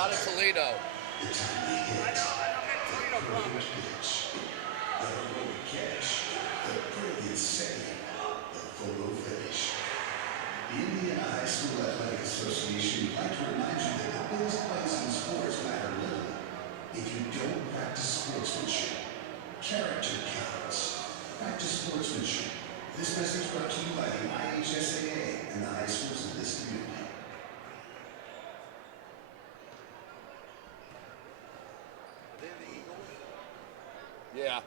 Not in Toledo. The timely hit. I don't get Toledo promise. Pitch. The heroic catch. The brilliant save. The photo finish. The Indiana High School Athletic Association would like to remind you that the biggest fights in sports matter little if you don't practice sportsmanship. Character counts. Practice sportsmanship. This message brought to you by the IHSAA and the high schools in this community. Yeah.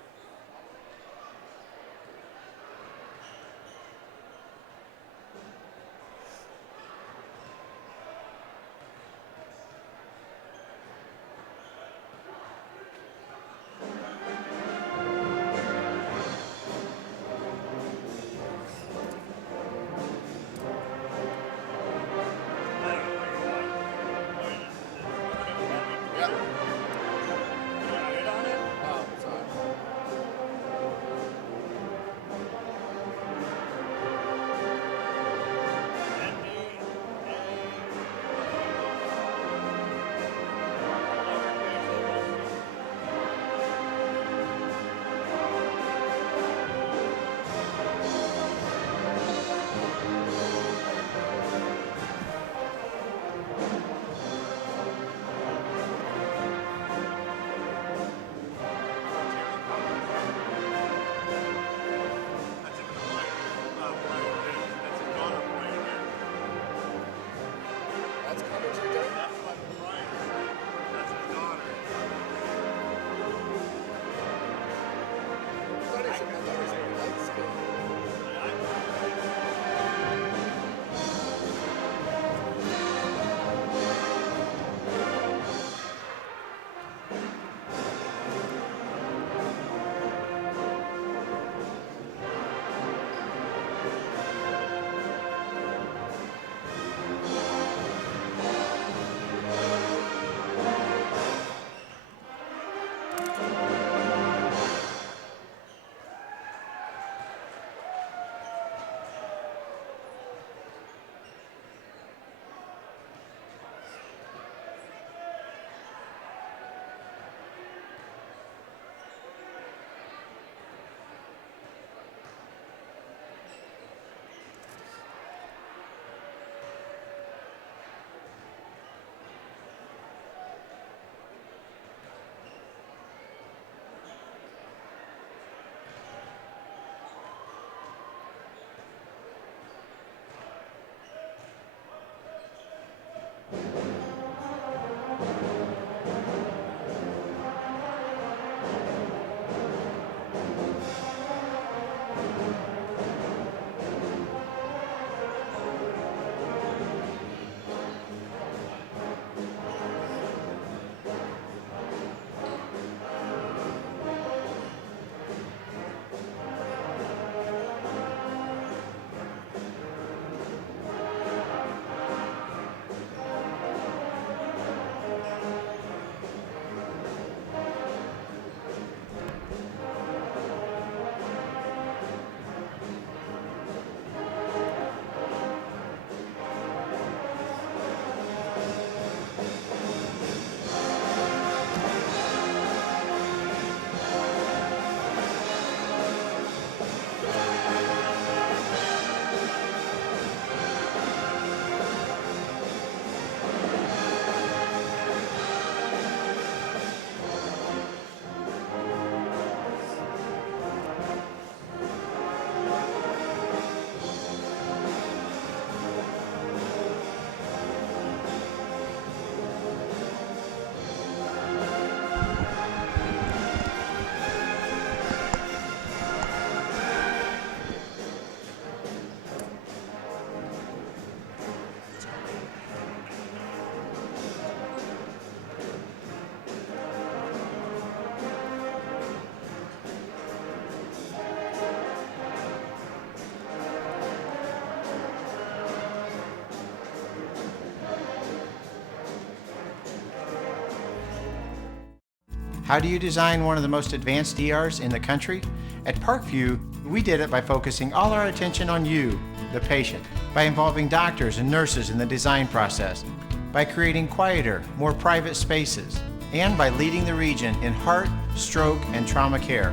How do you design one of the most advanced ERs in the country? At Parkview, we did it by focusing all our attention on you, the patient, by involving doctors and nurses in the design process. by creating quieter, more private spaces, and by leading the region in heart, stroke, and trauma care.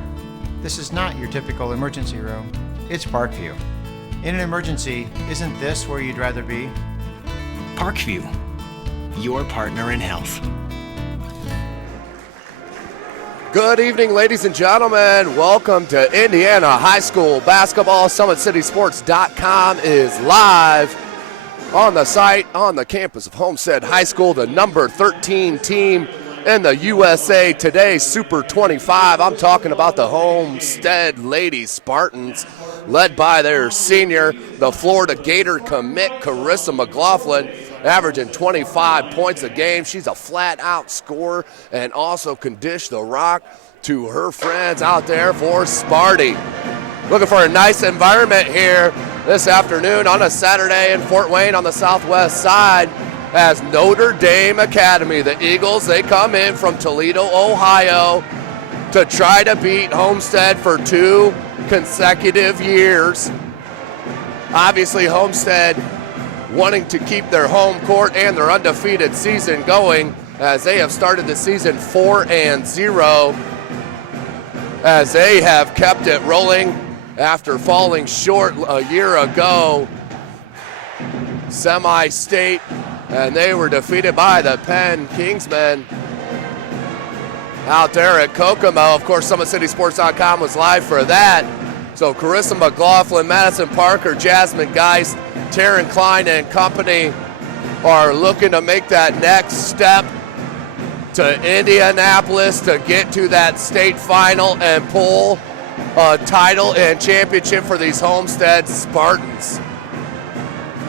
This is not your typical emergency room. It's Parkview. In an emergency, isn't this where you'd rather be? Parkview, your partner in health. Good evening, ladies and gentlemen. Welcome to Indiana High School Basketball. SummitCitySports.com is live on the site, on the campus of Homestead High School, the number 13 team in the USA Today Super 25. I'm talking about the Homestead Lady Spartans, led by their senior, the Florida Gator commit, Carissa McLaughlin, averaging 25 points a game. She's a flat-out scorer and also can dish the rock to her friends out there for Sparty. Looking for a nice environment here this afternoon on a Saturday in Fort Wayne on the southwest side as Notre Dame Academy, the Eagles, they come in from Toledo, Ohio to try to beat Homestead for 2 consecutive years. Obviously, Homestead wanting to keep their home court and their undefeated season going as they have started the season 4-0 as they have kept it rolling after falling short a year ago, semi-state, and they were defeated by the Penn Kingsmen out there at Kokomo. Of course, SummitCitySports.com was live for that. So Carissa McLaughlin, Madison Parker, Jasmine Geist, Taryn Klein and company are looking to make that next step to Indianapolis to get to that state final and pull a title and championship for these Homestead Spartans.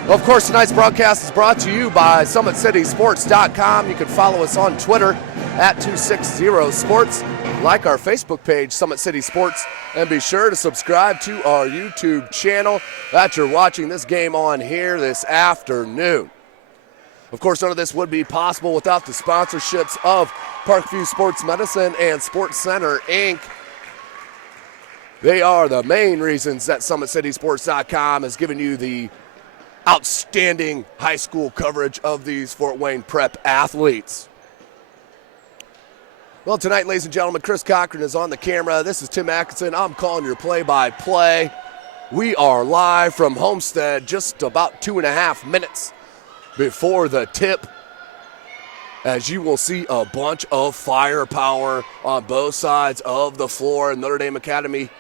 Of course, tonight's broadcast is brought to you by SummitCitySports.com. You can follow us on Twitter at 260sports. Like our Facebook page, Summit City Sports, and be sure to subscribe to our YouTube channel that you're watching this game on here this afternoon. Of course, none of this would be possible without the sponsorships of Parkview Sports Medicine and Sports Center, Inc. They are the main reasons that SummitCitySports.com has given you the outstanding high school coverage of these Fort Wayne prep athletes. Well, tonight, ladies and gentlemen, Chris Cochran is on the camera. This is Tim Atkinson. I'm calling your play-by-play. We are live from Homestead just about 2.5 minutes before the tip, as you will see a bunch of firepower on both sides of the floor. Notre Dame Academy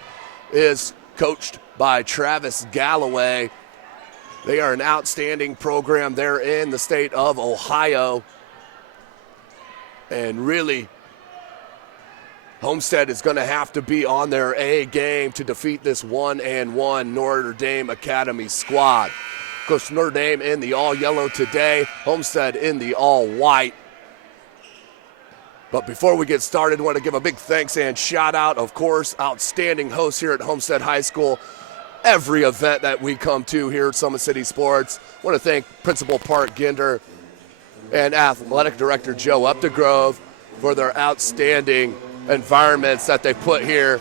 is coached by Travis Galloway. They are an outstanding program there in the state of Ohio. And really, Homestead is going to have to be on their A game to defeat this 1-1 Notre Dame Academy squad. Of course, Notre Dame in the all-yellow today, Homestead in the all-white. But before we get started, I want to give a big thanks and shout-out, of course, outstanding hosts here at Homestead High School. Every event that we come to here at Summit City Sports. I want to thank Principal Park Ginder and Athletic Director Joe Updegrove for their outstanding environments that they put here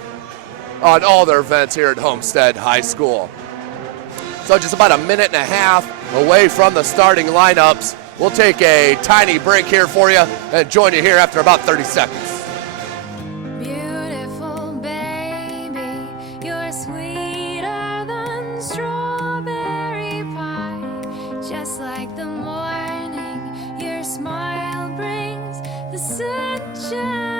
on all their events here at Homestead High School. So just about a minute and a half away from the starting lineups. We'll take a tiny break here for you and join you here after about 30 seconds. Beautiful baby, you're sweeter than strawberry pie. Just like the morning, your smile brings the sunshine.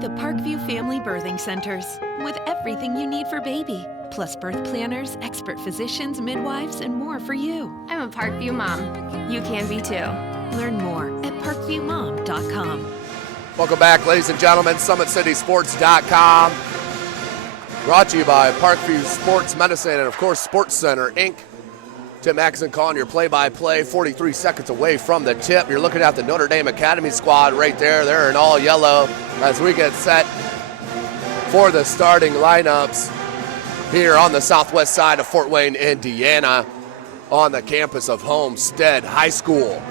The Parkview Family Birthing Centers, with everything you need for baby, plus birth planners, expert physicians, midwives, and more for you. I'm a Parkview mom. You can be too. Learn more at parkviewmom.com. Welcome back, ladies and gentlemen. SummitCitySports.com. Brought to you by Parkview Sports Medicine and, of course, Sports Center, Inc. Tim Atkinson calling your play-by-play, 43 seconds away from the tip. You're looking at the Notre Dame Academy squad right there. They're in all yellow as we get set for the starting lineups here on the southwest side of Fort Wayne, Indiana, on the campus of Homestead High School.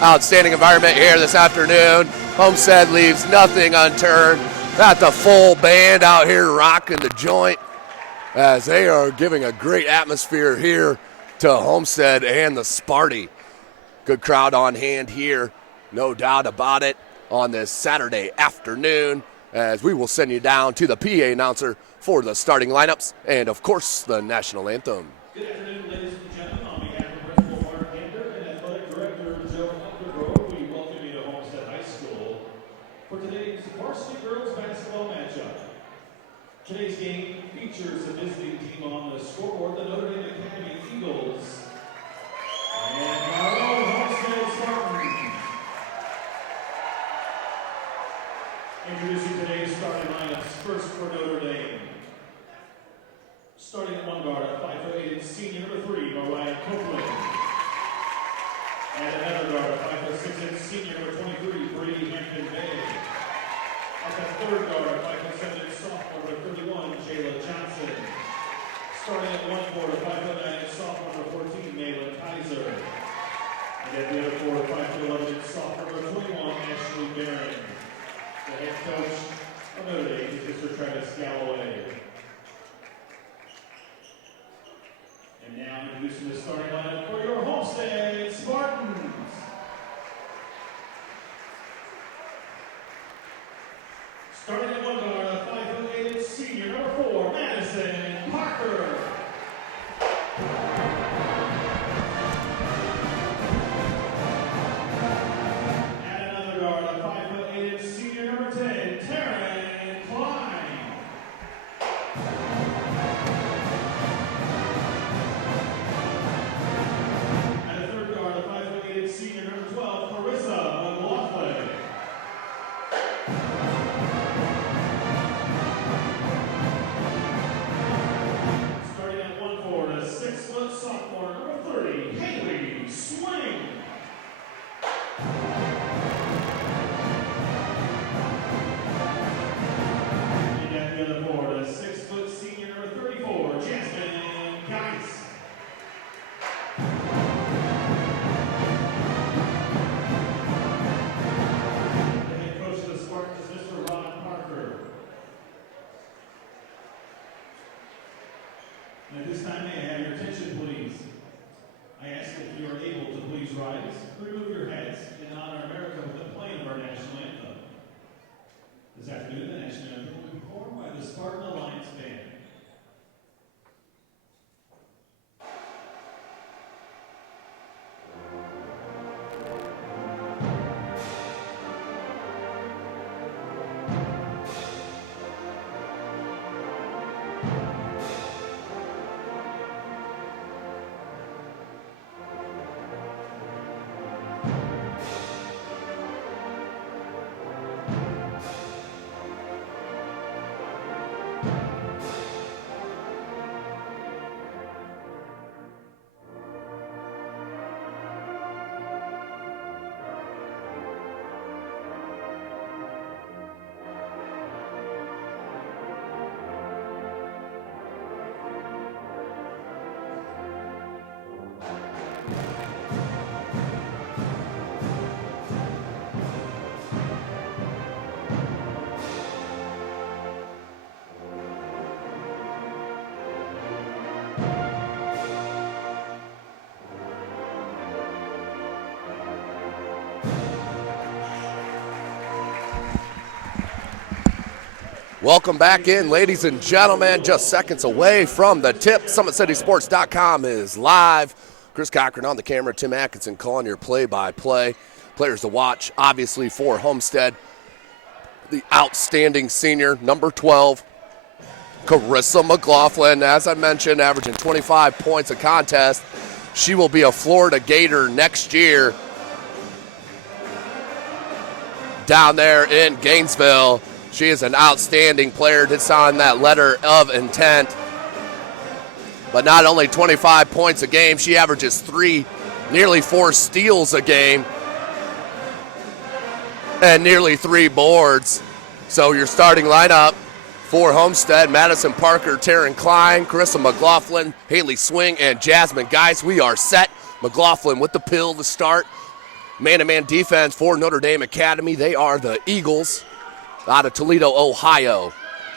Outstanding environment here this afternoon. Homestead leaves nothing unturned. Got the full band out here rocking the joint as they are giving a great atmosphere here to Homestead and the Sparty. Good crowd on hand here, no doubt about it, on this Saturday afternoon, as we will send you down to the PA announcer for the starting lineups and, of course, the national anthem. Good afternoon, ladies and gentlemen. On behalf of Principal Mark Hinder and Athletic Director Joe Undergrove, we welcome you to Homestead High School for today's varsity girls basketball matchup. Today's game features a visiting team on the scoreboard, the Notre Dame Academy Eagles, and our own Homestead Spartans. Introducing today's starting lineups. First for Notre Dame. Starting at one guard, at 5'8", senior number 3, Mariah Copeland. And another guard, at 5'6", senior number 23, Brady Hampton Bay. At the third guard, at 5'7", sophomore number 31, Jayla Johnson. Starting at one court, at 5'9", sophomore number 14, Mayla Kaiser. And at the other court, 5'11", sophomore number 21, Ashley Barron. The head coach of Notre Dame is Mr. Travis Galloway. And now introducing the starting lineup for your Homestead Spartans. Starting at one guard, 5'8", senior number 4, Madison Parker. And another guard, 5'8", senior number 10, Taryn Klein. Senior number 12, Carissa McLaughlin. Starting at 1'4", a 6-foot sophomore, number 30, Haley Swing. And at the other board, a 6-foot senior, number 34, Jasmine Geis. At this time, may I have your attention, please? I ask if you are able to please rise, remove your hats, and honor America with the playing of our national anthem. This afternoon, the national anthem will be performed by the Spartan Alliance Band. Welcome back in, ladies and gentlemen. Just seconds away from the tip. SummitCitySports.com is live. Chris Cochran on the camera, Tim Atkinson calling your play-by-play. Players to watch, obviously, for Homestead. The outstanding senior, number 12, Carissa McLaughlin. As I mentioned, averaging 25 points a contest. She will be a Florida Gator next year down there in Gainesville. She is an outstanding player to sign that letter of intent. But not only 25 points a game, she averages nearly 4 steals a game and nearly 3 boards. So your starting lineup for Homestead, Madison Parker, Taryn Klein, Carissa McLaughlin, Haley Swing, and Jasmine Geis. We are set. McLaughlin with the pill to start. Man-to-man defense for Notre Dame Academy. They are the Eagles out of Toledo, Ohio.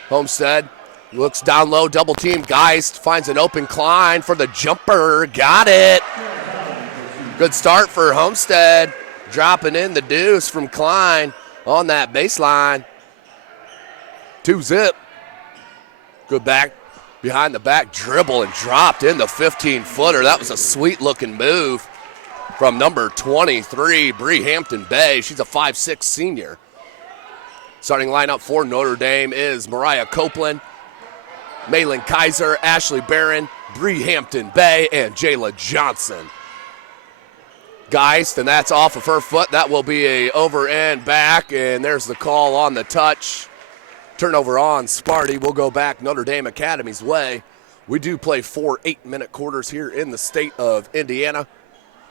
Homestead Looks down low, double team. Geist finds an open Klein for the jumper. Got it. Good start for Homestead. Dropping in the deuce from Klein on that baseline. 2-zip. Good back, behind the back dribble and dropped in the 15-footer. That was a sweet-looking move from number 23, Bree Hampton-Bay. She's a 5'6" senior. Starting lineup for Notre Dame is Mariah Copeland, Malin Kaiser, Ashley Barron, Bree Hampton-Bay, and Jayla Johnson. Geist, and that's off of her foot. That will be a over and back, and there's the call on the touch. Turnover on Sparty. We'll go back Notre Dame Academy's way. We do play 4 8-minute quarters here in the state of Indiana.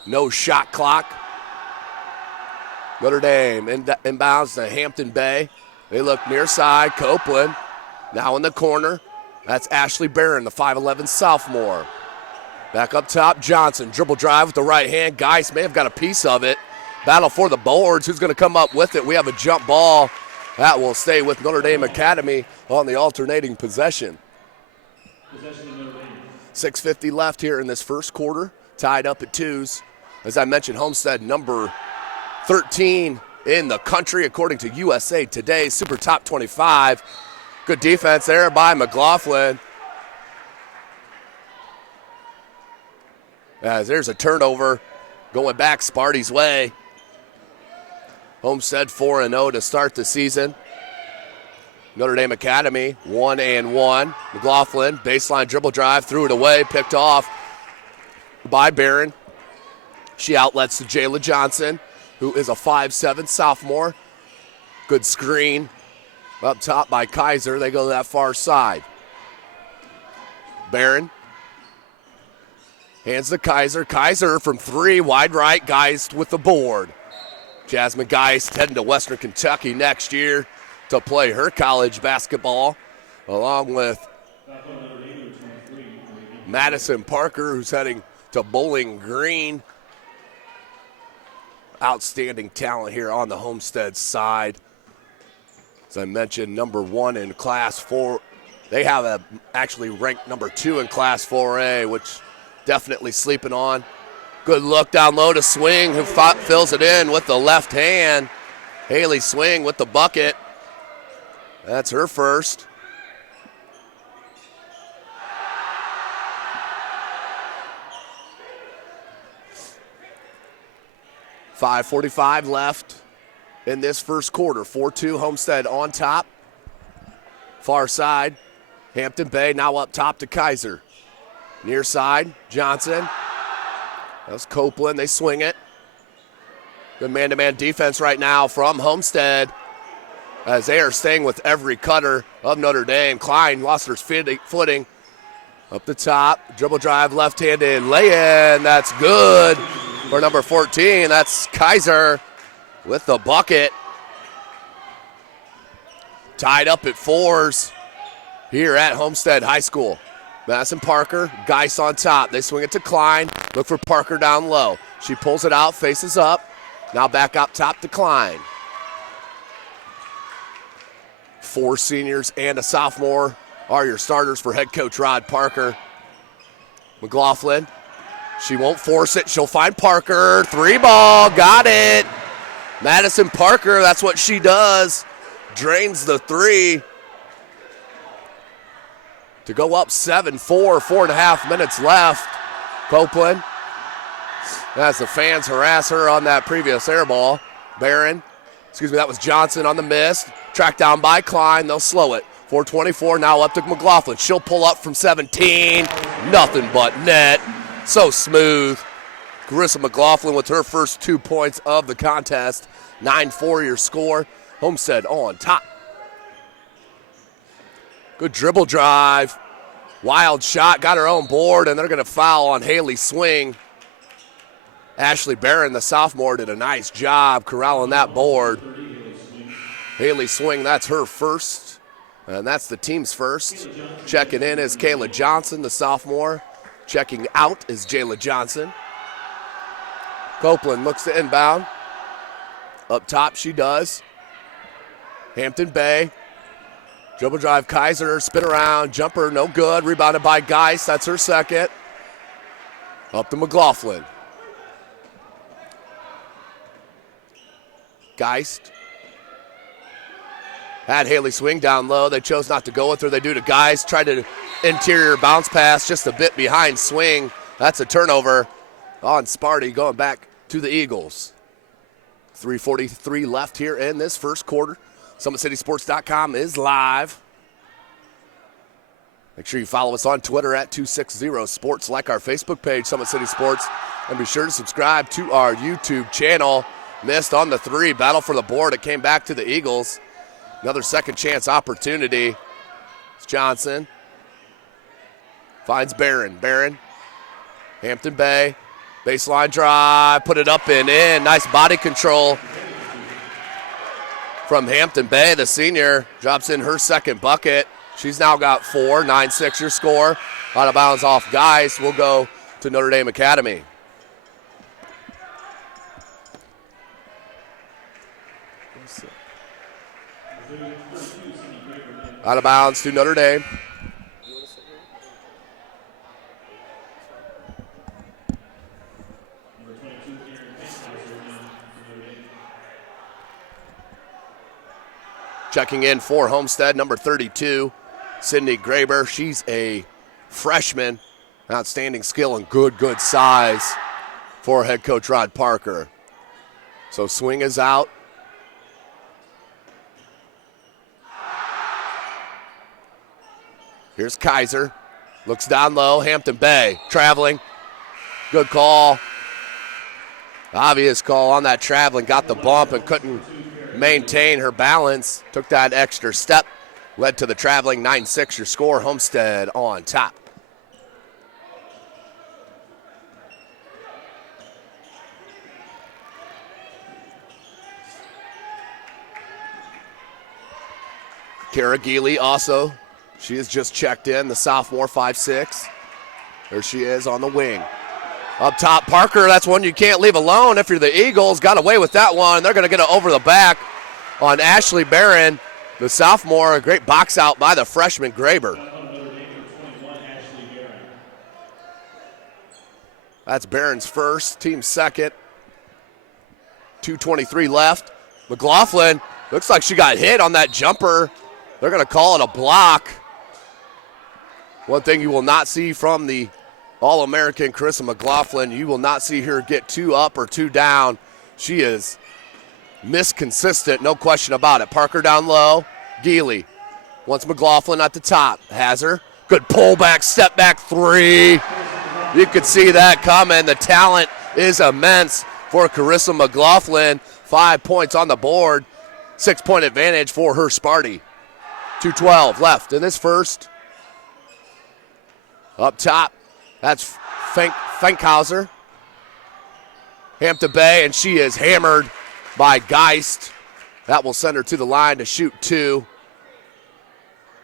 No shot clock. Notre Dame inbounds to Hampton-Bay. They look near side. Copeland now in the corner. That's Ashley Barron, the 5'11" sophomore. Back up top, Johnson. Dribble drive with the right hand. Geist may have got a piece of it. Battle for the boards. Who's going to come up with it? We have a jump ball. That will stay with Notre Dame Academy on the alternating possession. 6:50 left here in this first quarter. Tied up at 2s. As I mentioned, Homestead number 13 in the country according to USA Today. Super Top 25. Good defense there by McLaughlin. As there's a turnover going back Sparty's way. Homestead 4-0 to start the season. Notre Dame Academy 1-1. McLaughlin, baseline dribble drive, threw it away, picked off by Barron. She outlets to Jayla Johnson, who is a 5'7" sophomore. Good screen up top by Kaiser. They go to that far side. Barron hands to Kaiser. Kaiser from 3, wide right. Geist with the board. Jasmine Geist heading to Western Kentucky next year to play her college basketball, along with Madison Parker, who's heading to Bowling Green. Outstanding talent here on the Homestead side. As I mentioned, number 1 in Class 4. They have actually ranked number 2 in Class 4A, which definitely sleeping on. Good look down low to Swing, who fills it in with the left hand. Haley Swing with the bucket. That's her first. .5:45 left in this first quarter. 4-2 Homestead on top. Far side, Hampton-Bay now up top to Kaiser. Near side, Johnson. That's Copeland. They swing it. Good man-to-man defense right now from Homestead as they are staying with every cutter of Notre Dame. Klein lost her footing. Up the top, dribble drive, left-handed lay-in. That's good for number 14. That's Kaiser with the bucket. Tied up at 4s here at Homestead High School. Madison Parker, Geist on top. They swing it to Klein. Look for Parker down low. She pulls it out, faces up. Now back up top to Klein. 4 seniors and a sophomore are your starters for head coach Rod Parker. McLaughlin, she won't force it. She'll find Parker. 3-ball, got it. Madison Parker, that's what she does. Drains the 3. To go up 7-4, 4.5 minutes left. Copeland, as the fans harass her on that previous air ball. Barron, that was Johnson on the miss. Tracked down by Klein, they'll slow it. 4:24 now up to McLaughlin. She'll pull up from 17. Nothing but net. So smooth. Carissa McLaughlin with her first 2 points of the contest. 9-4 your score. Homestead on top. Good dribble drive. Wild shot, got her own board, and they're going to foul on Haley Swing. Ashley Barron, the sophomore, did a nice job corralling that board. Haley Swing, that's her first, and that's the team's first. Checking in is Kayla Johnson, the sophomore. Checking out is Jayla Johnson. Copeland looks to inbound. Up top she does. Hampton-Bay Dribble drive, Kaiser, spin around, jumper, no good. Rebounded by Geist, that's her second. Up to McLaughlin. Geist. Had Haley swing down low. They chose not to go with her. They do to Geist. Tried to interior bounce pass just a bit behind swing. That's a turnover on Sparty going back to the Eagles. 3:43 left here in this first quarter. SummitCitySports.com is live. Make sure you follow us on Twitter at 260sports. Like our Facebook page, Summit City Sports. And be sure to subscribe to our YouTube channel. Missed on the three. Battle for the board. It came back to the Eagles. Another second chance opportunity. It's Johnson. Finds Barron. Barron. Hampton Bay. Baseline drive. Put it up and in. Nice body control from Hampton Bay. The senior drops in her second bucket. She's now got 4, 9-6 your score. Out of bounds off Geist. We'll go to Notre Dame Academy. Out of bounds to Notre Dame. Checking in for Homestead, number 32, Sydney Graber. She's a freshman. Outstanding skill and good size for head coach Rod Parker. So swing is out. Here's Kaiser. Looks down low. Hampton Bay traveling. Good call. Obvious call on that traveling. Got the bump and couldn't maintain her balance. Took that extra step. Led to the traveling 9-6 your score. Homestead on top. Kara Geely also. She has just checked in, the sophomore, 5'6". There she is on the wing. Up top, Parker, that's one you can't leave alone if you're the Eagles. Got away with that one. They're going to get it over the back on Ashley Barron, the sophomore. A great box out by the freshman Graber. That's Barron's first, team second. 2:23 left. McLaughlin, looks like she got hit on that jumper. They're going to call it a block. One thing you will not see from the All-American Carissa McLaughlin, you will not see her get 2 up or 2 down. She is misconsistent, no question about it. Parker down low. Geely wants McLaughlin at the top. Has her. Good pullback, step back 3. You could see that coming. The talent is immense for Carissa McLaughlin. 5 points on the board. 6-point advantage for her Sparty. 2:12 left in this first. Up top, that's Fankhauser. Hampton Bay, and she is hammered by Geist. That will send her to the line to shoot 2.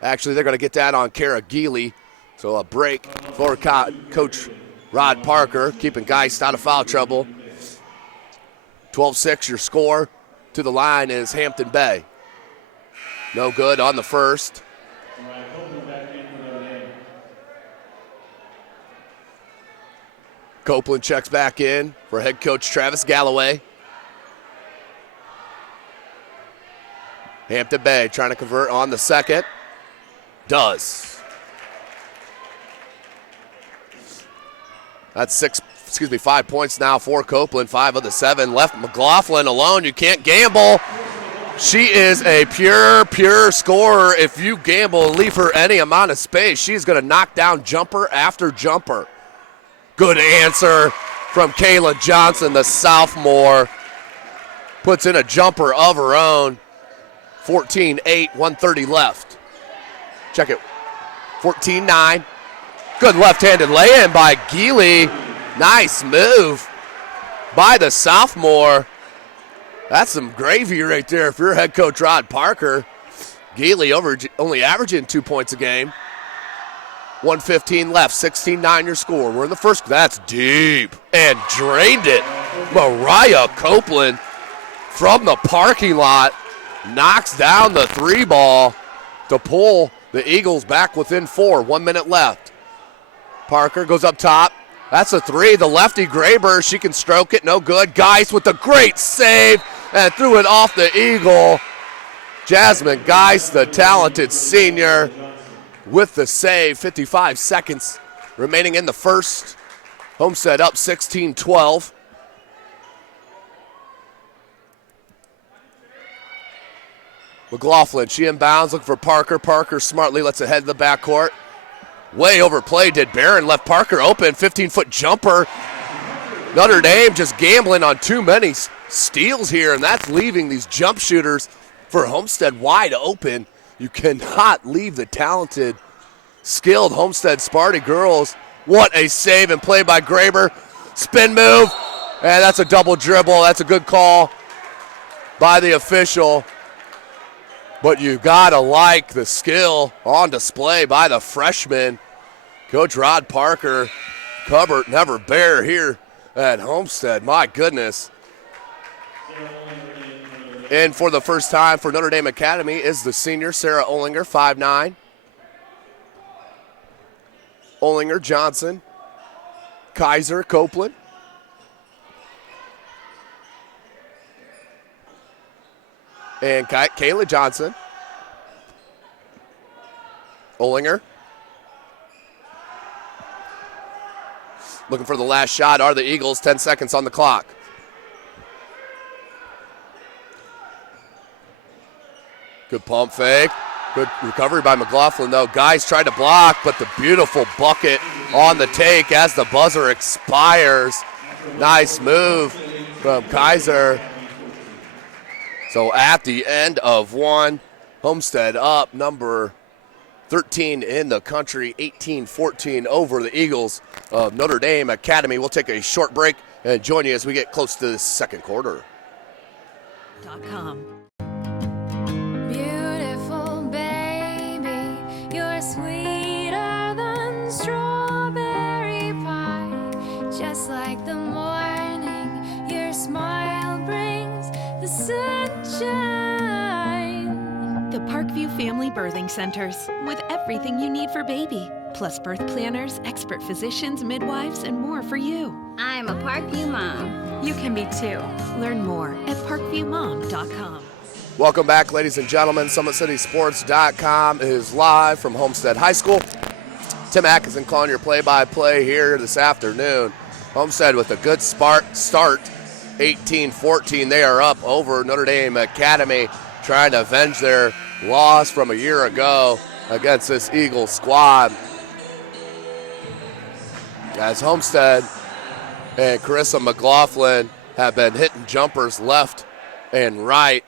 Actually, they're going to get that on Kara Geely. So a break for Coach Rod Parker, keeping Geist out of foul trouble. 12-6 your score. To the line is Hampton Bay. No good on the first. Copeland checks back in for head coach Travis Galloway. Hampton Bay trying to convert on the second. Does. That's 5 points now for Copeland. 5 of the 7 left. McLaughlin alone. You can't gamble. She is a pure scorer. If you gamble, leave her any amount of space, she's going to knock down jumper after jumper. Good answer from Kayla Johnson, the sophomore. Puts in a jumper of her own. 14-8, 1:30 left. Check it. 14-9. Good left-handed lay-in by Geely. Nice move by the sophomore. That's some gravy right there if you're head coach Rod Parker. Geely only averaging 2 points a game. 1:15 left, 16-9 your score. We're in the first. That's deep and drained it. Mariah Copeland from the parking lot knocks down the 3 ball. to pull the Eagles back within 4. 1 minute left. Parker goes up top. That's a three. The lefty Graber, she can stroke it. No good. Geist with a great save and threw it off the Eagle. Jasmine Geist, the talented senior, with the save. 55 seconds remaining in the first. Homestead up 16-12. McLaughlin, she inbounds, looking for Parker. Parker smartly lets it head to the backcourt. Way overplayed did Barron, left Parker open, 15-foot jumper. Notre Dame just gambling on too many steals here, and that's leaving these jump shooters for Homestead wide open. You cannot leave the talented, skilled Homestead Sparty girls. What a save and play by Graber. Spin move, and that's a double dribble. That's a good call by the official. But you gotta like the skill on display by the freshman. Coach Rod Parker, cupboard never bare here at Homestead. My goodness. And for the first time for Notre Dame Academy is the senior Sarah Olinger, 5'9". Olinger, Johnson, Kaiser, Copeland. And Kayla Johnson. Olinger. Looking for the last shot are the Eagles. 10 seconds on the clock. Good pump fake. Good recovery by McLaughlin, though. Guys tried to block, but the beautiful bucket on the take as the buzzer expires. Nice move from Kaiser. So at the end of one, Homestead up number 13 in the country, 18-14 over the Eagles of Notre Dame Academy. We'll take a short break and join you as we get close to the second quarter. .com. Beautiful baby, you're sweeter than strawberry pie. Just like the morning, your smile brings the sunshine. The Parkview Family Birthing Centers, with everything you need for baby, plus birth planners, expert physicians, midwives, and more for you. I'm a Parkview mom. You can be too. Learn more at parkviewmom.com. Welcome back, ladies and gentlemen. SummitCitySports.com is live from Homestead High School. Tim Atkinson calling your play-by-play here this afternoon. Homestead with a good start, 18-14. They are up over Notre Dame Academy, trying to avenge their loss from a year ago against this Eagle squad. As Homestead and Carissa McLaughlin have been hitting jumpers left and right.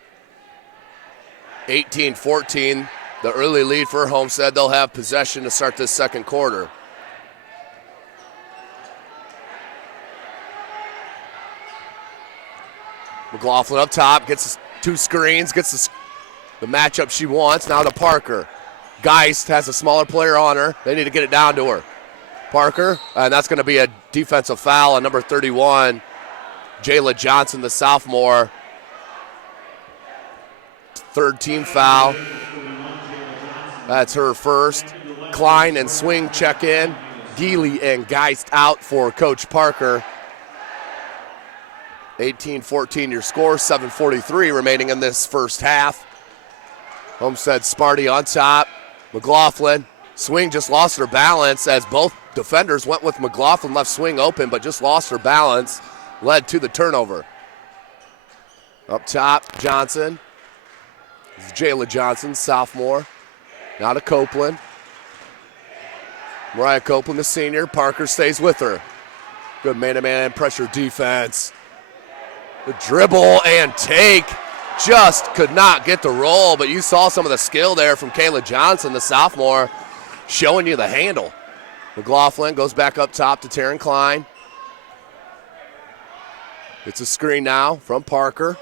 18-14, the early lead for Homestead. They'll have possession to start this second quarter. McLaughlin up top, gets two screens, gets the matchup she wants. Now to Parker. Geist has a smaller player on her. They need to get it down to her. Parker, and that's going to be a defensive foul on number 31, Jayla Johnson, the sophomore. Third team foul. That's her first. Klein and Swing check in. Geely and Geist out for Coach Parker. 18-14 your score, 7:43 remaining in this first half. Homestead Sparty on top. McLaughlin. Swing just lost her balance as both defenders went with McLaughlin, left Swing open, but just lost her balance. Led to the turnover. Up top, Johnson. This is Jayla Johnson, sophomore. Now to Copeland. Mariah Copeland, the senior. Parker stays with her. Good man-to-man pressure defense. The dribble and take. Just could not get the roll, but you saw some of the skill there from Kayla Johnson, the sophomore, showing you the handle. McLaughlin goes back up top to Taryn Klein. It's a screen now from Parker.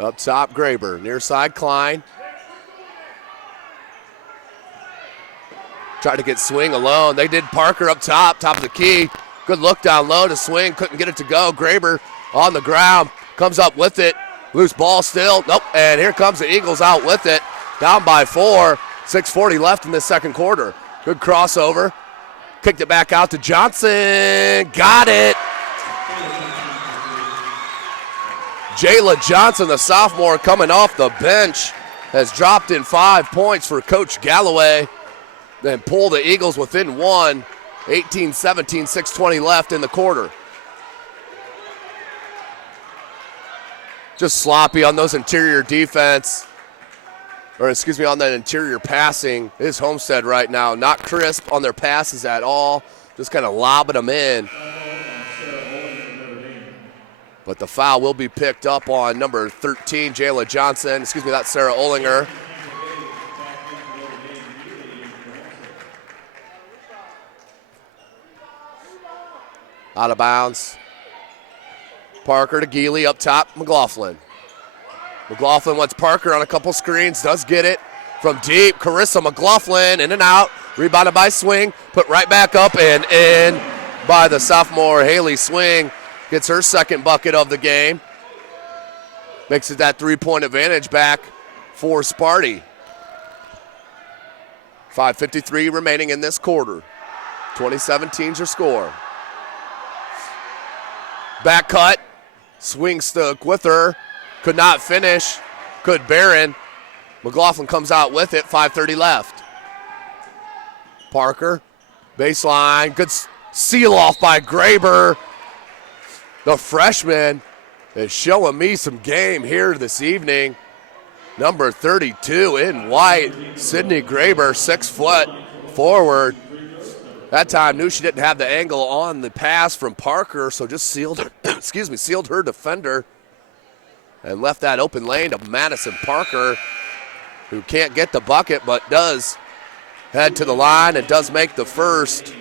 Up top, Graber. Near side, Klein. Tried to get Swing alone. They did Parker up top of the key. Good look down low to Swing. Couldn't get it to go. Graber on the ground. Comes up with it. Loose ball still. Nope. And here comes the Eagles out with it. Down by 4. 6:40 left in the second quarter. Good crossover. Kicked it back out to Johnson. Got it. Jayla Johnson, the sophomore coming off the bench, has dropped in 5 points for Coach Galloway. Then pull the Eagles within 1. 18-17, 6:20 left in the quarter. Just sloppy on those interior defense, on that interior passing is Homestead right now. Not crisp on their passes at all, just kind of lobbing them in. But the foul will be picked up on number 13, Jayla Johnson. That's Sarah Ollinger. Out of bounds. Parker to Geely up top, McLaughlin. McLaughlin wants Parker on a couple screens, does get it from deep. Carissa McLaughlin in and out, rebounded by Swing, put right back up and in by the sophomore Haley Swing. Gets her second bucket of the game. Makes it that 3-point advantage back for Sparty. 5:53 remaining in this quarter. 2017's your score. Back cut. Swing stuck with her. Could not finish. Good Barron. McLaughlin comes out with it. 5:30 left. Parker. Baseline. Good seal off by Graber. The freshman is showing me some game here this evening. Number 32 in white. Sydney Graber, 6 foot forward. That time knew she didn't have the angle on the pass from Parker, so just sealed her defender and left that open lane to Madison Parker, who can't get the bucket but does head to the line and does make the first.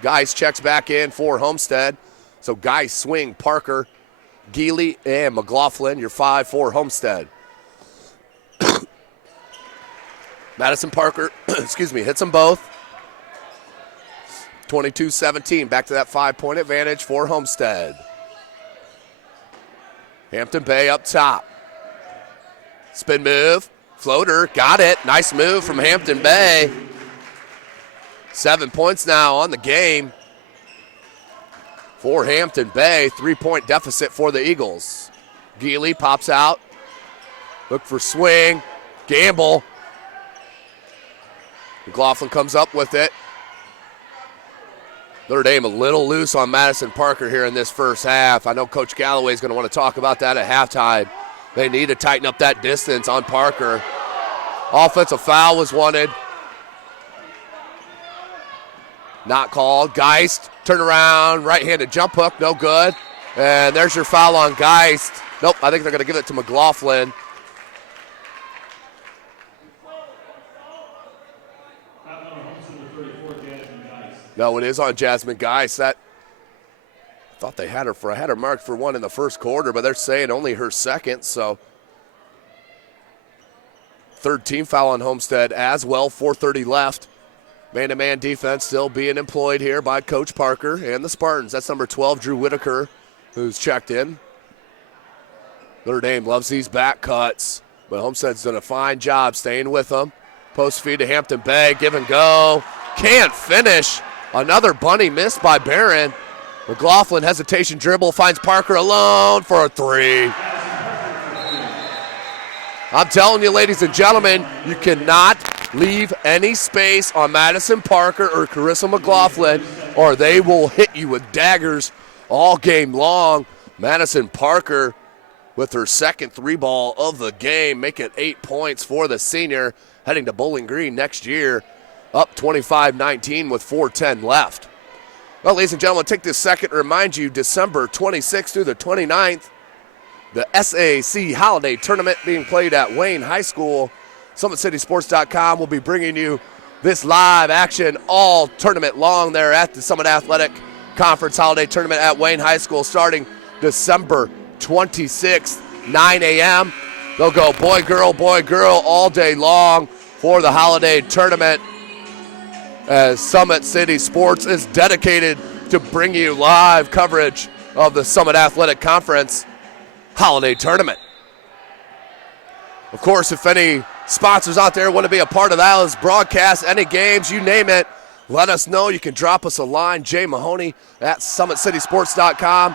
Geis checks back in for Homestead. So Geis, Swing, Parker, Geely, and McLaughlin, your 5 for Homestead. Madison Parker, hits them both. 22-17, back to that 5-point advantage for Homestead. Hampton Bay up top. Spin move, floater, got it. Nice move from Hampton Bay. 7 points now on the game for Hampton Bay. 3-point deficit for the Eagles. Geely pops out. Look for Swing. Gamble. McLaughlin comes up with it. Notre Dame a little loose on Madison Parker here in this first half. I know Coach Galloway is going to want to talk about that at halftime. They need to tighten up that distance on Parker. Offensive foul was wanted. Not called. Geist, turn around, right-handed jump hook, no good. And there's your foul on Geist. Nope, I think they're going to give it to McLaughlin. No, it is on Jasmine Geist. I thought they had her marked for one in the first quarter, but they're saying only her second, so. Third team foul on Homestead as well, 4:30 left. Man-to-man defense still being employed here by Coach Parker and the Spartans. That's number 12, Drew Whitaker, who's checked in. Notre Dame loves these back cuts, but Homestead's done a fine job staying with them. Post feed to Hampton Bay, give and go. Can't finish. Another bunny missed by Barron. McLaughlin, hesitation dribble, finds Parker alone for a 3. I'm telling you, ladies and gentlemen, you cannot leave any space on Madison Parker or Carissa McLaughlin, or they will hit you with daggers all game long. Madison Parker with her second 3-ball of the game, make it 8 points for the senior, heading to Bowling Green next year, up 25-19 with 4:10 left. Well, ladies and gentlemen, take this second to remind you, December 26th through the 29th, the SAC Holiday Tournament being played at Wayne High School. SummitCitySports.com will be bringing you this live action all tournament long there at the Summit Athletic Conference Holiday Tournament at Wayne High School starting December 26th, 9 a.m. They'll go boy, girl all day long for the holiday tournament, as Summit City Sports is dedicated to bring you live coverage of the Summit Athletic Conference Holiday Tournament. Of course, if any sponsors out there want to be a part of those broadcasts, any games, you name it, let us know. You can drop us a line, Jay Mahoney at SummitCitySports.com,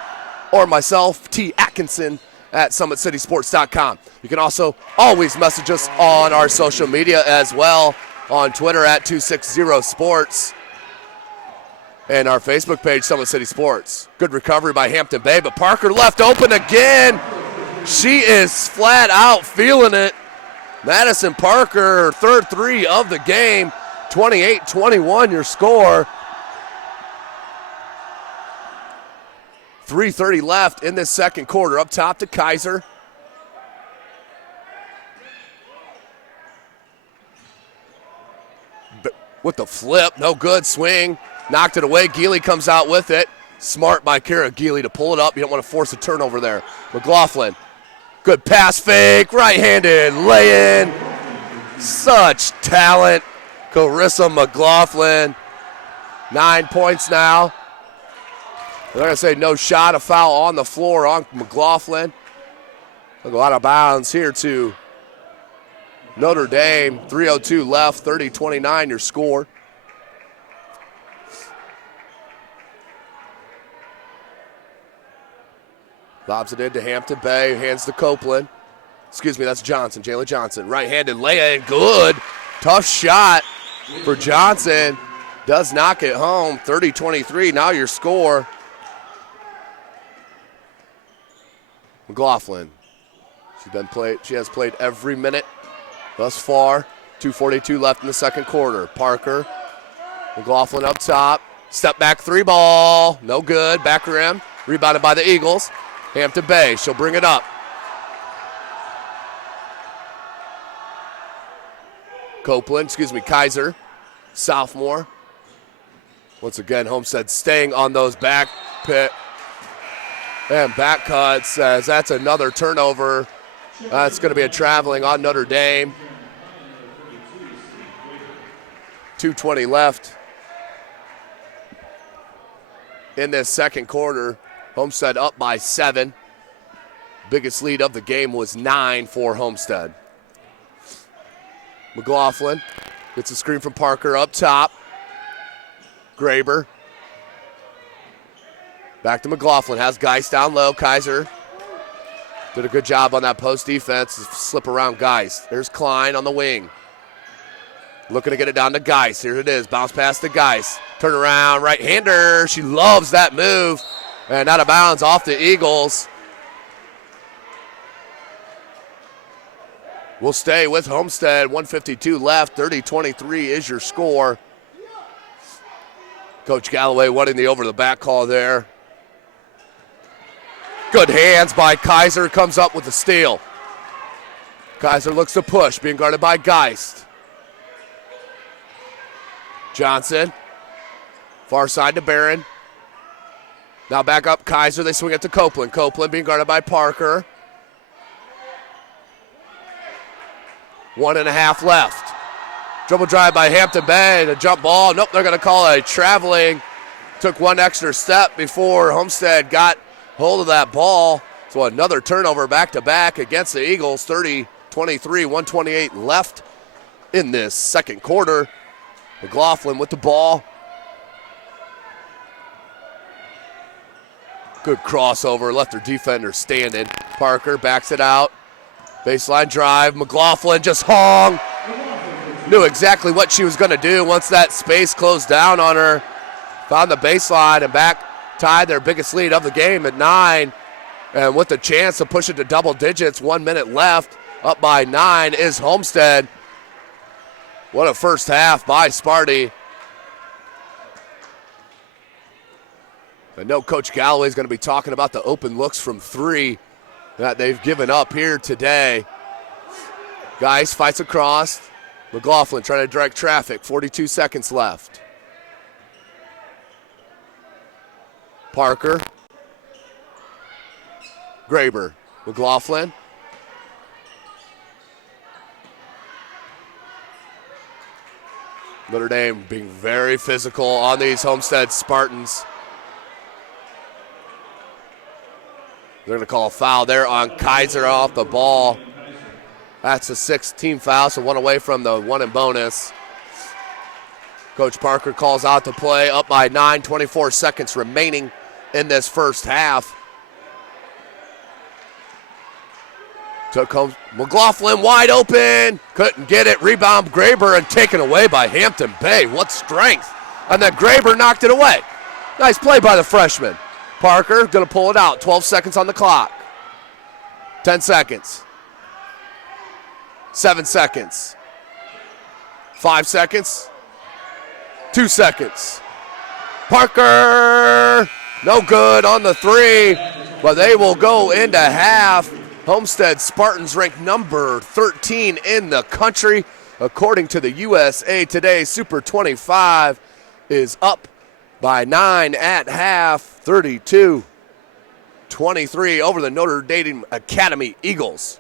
or myself, T. Atkinson at SummitCitySports.com. You can also always message us on our social media as well, on Twitter at 260sports, and our Facebook page, Summit City Sports. Good recovery by Hampton Bay, but Parker left open again. She is flat out feeling it. Madison Parker, third three of the game, 28-21 your score. 3:30 left in this second quarter. Up top to Kaiser. With the flip, no good, swing. Knocked it away, Geely comes out with it. Smart by Kara Geely to pull it up. You don't want to force a turnover there. McLaughlin, good pass fake, right-handed lay-in. Such talent. Carissa McLaughlin, 9 points now. They're going to say no shot, a foul on the floor on McLaughlin. They'll go out of bounds here to Notre Dame. 3:02 left, 30-29 your score. Lobs it into Hampton Bay, hands to Copeland. Excuse me, that's Johnson, Jayla Johnson. Right-handed lay-in, good. Tough shot for Johnson. Does knock it home, 30-23, now your score. McLaughlin, she has played every minute thus far. 2:42 left in the second quarter. Parker, McLaughlin up top. Step back three ball, no good. Back rim, rebounded by the Eagles. Hampton Bay, she'll bring it up. Kaiser, sophomore. Once again, Homestead staying on those back pit and back cuts, as that's another turnover. That's going to be a traveling on Notre Dame. 2:20 left in this second quarter. Homestead up by 7. Biggest lead of the game was 9 for Homestead. McLaughlin gets a screen from Parker up top. Graber. Back to McLaughlin, has Geist down low. Kaiser did a good job on that post defense, slip around Geist. There's Klein on the wing. Looking to get it down to Geist. Here it is, bounce pass to Geist. Turn around, right-hander. She loves that move. And out of bounds off the Eagles. We'll stay with Homestead. 1:52 left, 30-23 is your score. Coach Galloway wanting the over-the-back call there. Good hands by Kaiser, comes up with the steal. Kaiser looks to push, being guarded by Geist. Johnson, far side to Barron. Now back up Kaiser, they swing it to Copeland. Copeland being guarded by Parker. 1.5 left. Dribble drive by Hampton Bay, the jump ball. Nope, they're going to call a traveling. Took one extra step before Homestead got hold of that ball. So another turnover back-to-back against the Eagles. 30-23, 1:28 left in this second quarter. McLaughlin with the ball. Good crossover, left their defender standing. Parker backs it out. Baseline drive, McLaughlin just hung. Knew exactly what she was gonna do once that space closed down on her. Found the baseline and back tied their biggest lead of the game at 9. And with the chance to push it to double digits, 1 minute left, up by 9 is Homestead. What a first half by Sparty. I know Coach Galloway is going to be talking about the open looks from 3 that they've given up here today. Geist fights across. McLaughlin trying to direct traffic. 42 seconds left. Parker. Graber. McLaughlin. Notre Dame being very physical on these Homestead Spartans. They're going to call a foul there on Kaiser off the ball. That's a 6th foul, so one away from the one in bonus. Coach Parker calls out the play, up by 9, 24 seconds remaining in this first half. Took home McLaughlin wide open, couldn't get it. Rebound Graber and taken away by Hampton Bay. What strength. And then Graber knocked it away. Nice play by the freshman. Parker gonna pull it out. 12 seconds on the clock. 10 seconds. 7 seconds. 5 seconds. 2 seconds. Parker, no good on the 3, but they will go into half. Homestead Spartans ranked number 13 in the country. According to the USA Today, Super 25 is up by 9 at half, 32-23 over the Notre Dame Academy Eagles.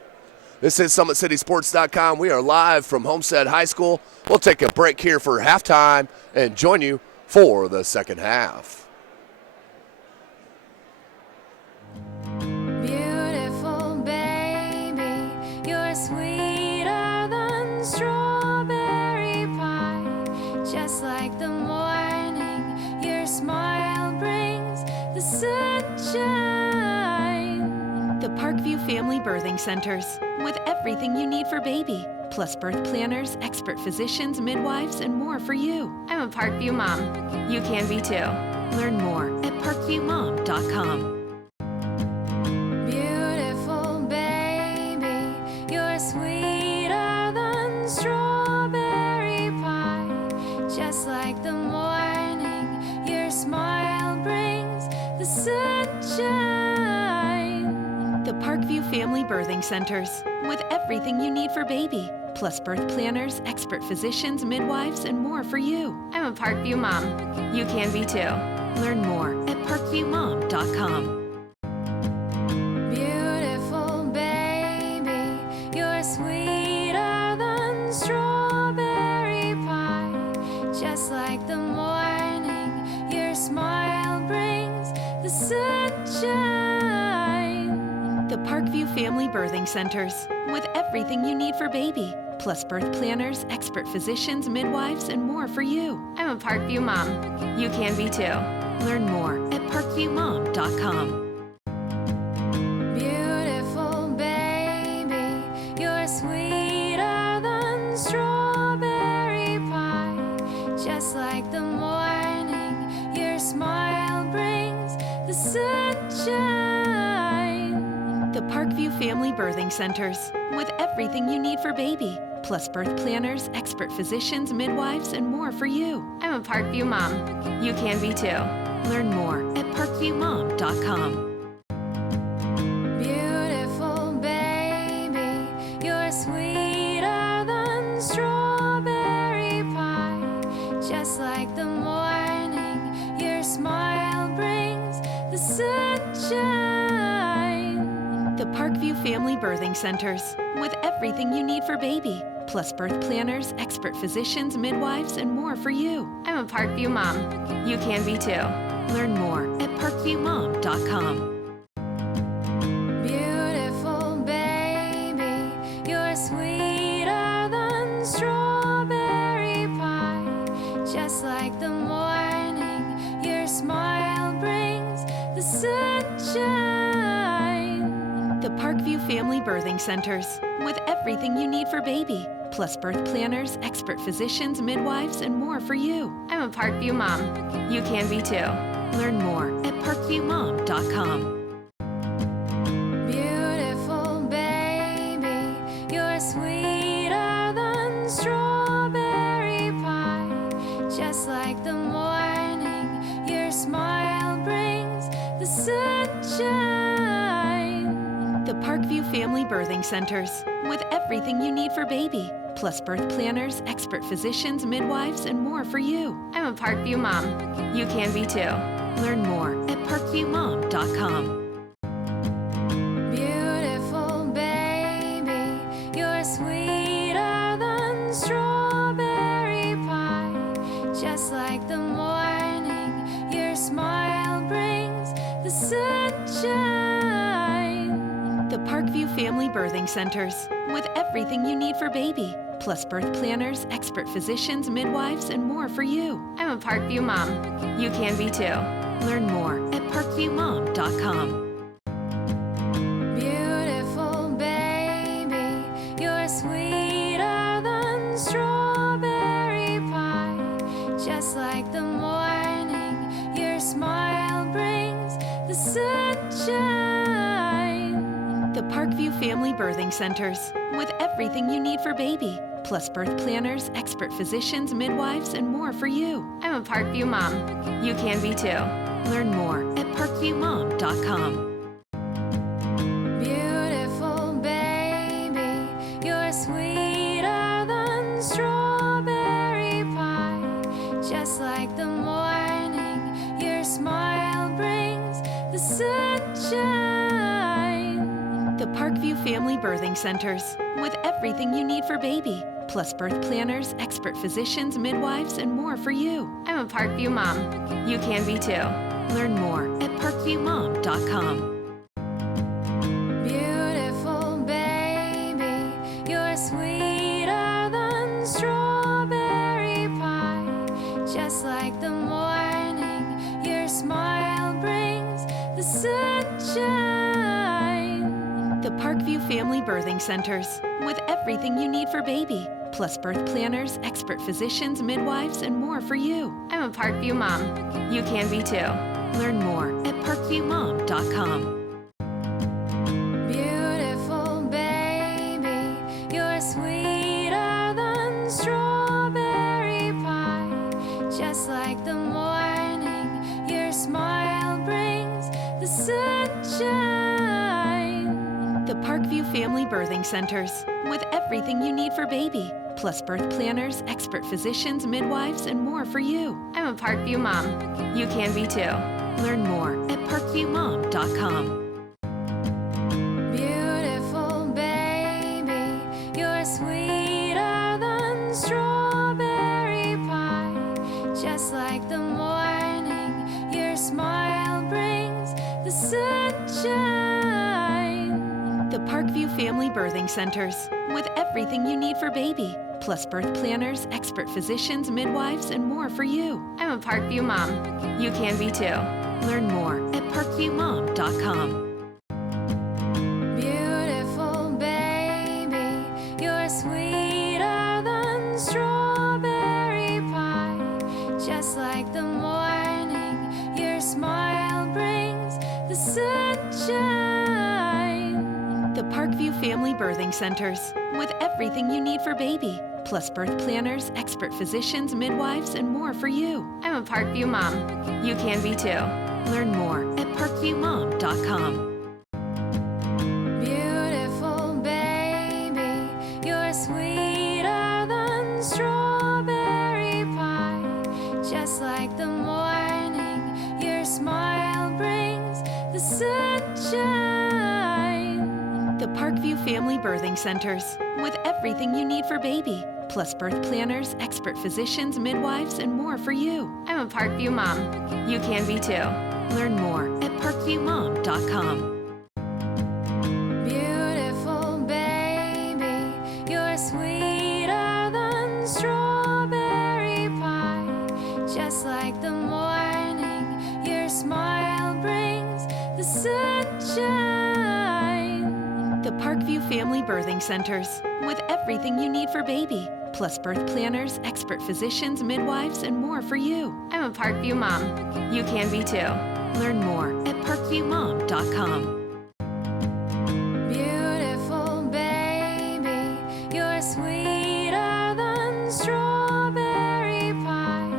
This is SummitCitySports.com. We are live from Homestead High School. We'll take a break here for halftime and join you for the second half. Beautiful baby, you're sweeter than strawberry pie. Just like the morning, your smile brings the sunshine. The Parkview Family Birthing Centers, with everything you need for baby, plus birth planners, expert physicians, midwives, and more for you. I'm a Parkview mom. You can be too. Learn more at parkviewmom.com. Beautiful baby, you're sweeter than strawberry pie. Just like the morning, your smile brings the sunshine. The Parkview Family Birthing Centers, with everything you need for baby, plus birth planners, expert physicians, midwives, and more for you. I'm a Parkview mom. You can be too. Learn more at parkviewmom.com. Beautiful baby, you're sweeter than strawberry pie. Just like the morning, your smile brings the sunshine. The Parkview Family Birthing Centers, with everything you need for baby, plus birth planners, expert physicians, midwives, and more for you. I'm a Parkview mom. You can be too. Learn more at parkviewmom.com. Beautiful baby, you're sweeter than strawberry pie. Just like the morning, your smile brings the sunshine. The Parkview Family Birthing Centers, with everything you need for baby, plus birth planners, expert physicians, midwives, and more for you. I'm a Parkview mom. You can be too. Learn more at parkviewmom.com. Beautiful baby, you're sweeter than strawberry pie. Just like the morning, your smile brings the sunshine. The Parkview Family Birthing Centers, with everything you need for baby, plus birth planners, expert physicians, midwives, and more for you. I'm a Parkview mom. You can be too. Learn more at parkviewmom.com. Beautiful baby, you're sweeter than strawberry pie. Just like the morning, your smile brings the sunshine. The Parkview Family Birthing Centers, with everything you need for baby, plus birth planners, expert physicians, midwives, and more for you. I'm a Parkview mom. You can be too. Learn more at parkviewmom.com. Beautiful baby, you're sweeter than strawberry pie. Just like the morning, your smile brings the sunshine. The Parkview Family Birthing Centers, with everything you need for baby, plus birth planners, expert physicians, midwives, and more for you. I'm a Parkview mom. You can be too. Learn more at parkviewmom.com. Beautiful baby, you're sweeter than strawberry pie. Just like the morning, your smile brings the sunshine. Parkview Family Birthing Centers, with everything you need for baby, plus birth planners, expert physicians, midwives, and more for you. I'm a Parkview mom. You can be too. Learn more at parkviewmom.com. Beautiful baby, you're sweeter than strawberry pie. Just like the morning, your smile brings the sunshine. The Parkview Family Birthing Centers, with everything you need for baby, plus birth planners, expert physicians, midwives, and more for you. I'm a Parkview mom. You can be too. Learn more at parkviewmom.com. Beautiful baby, you're sweeter than strawberry pie. Just like the morning, your smile brings the sunshine. The Parkview Family Birthing Centers, with everything you need for baby, plus birth planners, expert physicians, midwives, and more for you. I'm a Parkview mom. You can be too. Learn more at parkviewmom.com. Beautiful baby, you're sweeter than strawberry pie. Just like the morning, your smile brings the sunshine. The Parkview Family Birthing Centers, with everything you need for baby, plus birth planners, expert physicians, midwives, and more for you. I'm a Parkview mom. You can be too. Learn more at parkviewmom.com. Beautiful baby, you're sweeter than strawberry pie. Just like the morning, your smile brings the sunshine. The Parkview Family Birthing Centers, with everything you need for baby, plus birth planners, expert physicians, midwives, and more for you. I'm a Parkview mom. You can be too. Learn more at parkviewmom.com. Beautiful baby, you're sweeter than strawberry pie. Just like the morning, your smile brings the sunshine. The Parkview Family Birthing Centers, with everything you need for baby, plus birth planners, expert physicians, midwives, and more for you. I'm a Parkview mom. You can be too. Learn more at parkviewmom.com. Beautiful baby, you're sweeter than strawberry pie. Just like the morning, your smile brings the sunshine. The Parkview Family Birthing Centers, with everything you need for baby, plus birth planners, expert physicians, midwives, and more for you. I'm a Parkview mom. You can be too. Learn more at parkviewmom.com. Beautiful baby, you're sweeter than strawberry pie. Just like the morning, your smile brings the sunshine. The Parkview Family Birthing Centers, with everything you need for baby, plus birth planners, expert physicians, midwives, and more for you. I'm a Parkview mom. You can be too. Learn more at parkviewmom.com. Beautiful baby, you're sweeter than strawberry pie. Just like the morning, your smile brings the sunshine. The Parkview Family Birthing Centers, with everything you need for baby, plus birth planners, expert physicians, midwives, and more for you. I'm a Parkview mom. You can be too. Learn more at parkviewmom.com. Beautiful baby, you're sweeter than strawberry pie.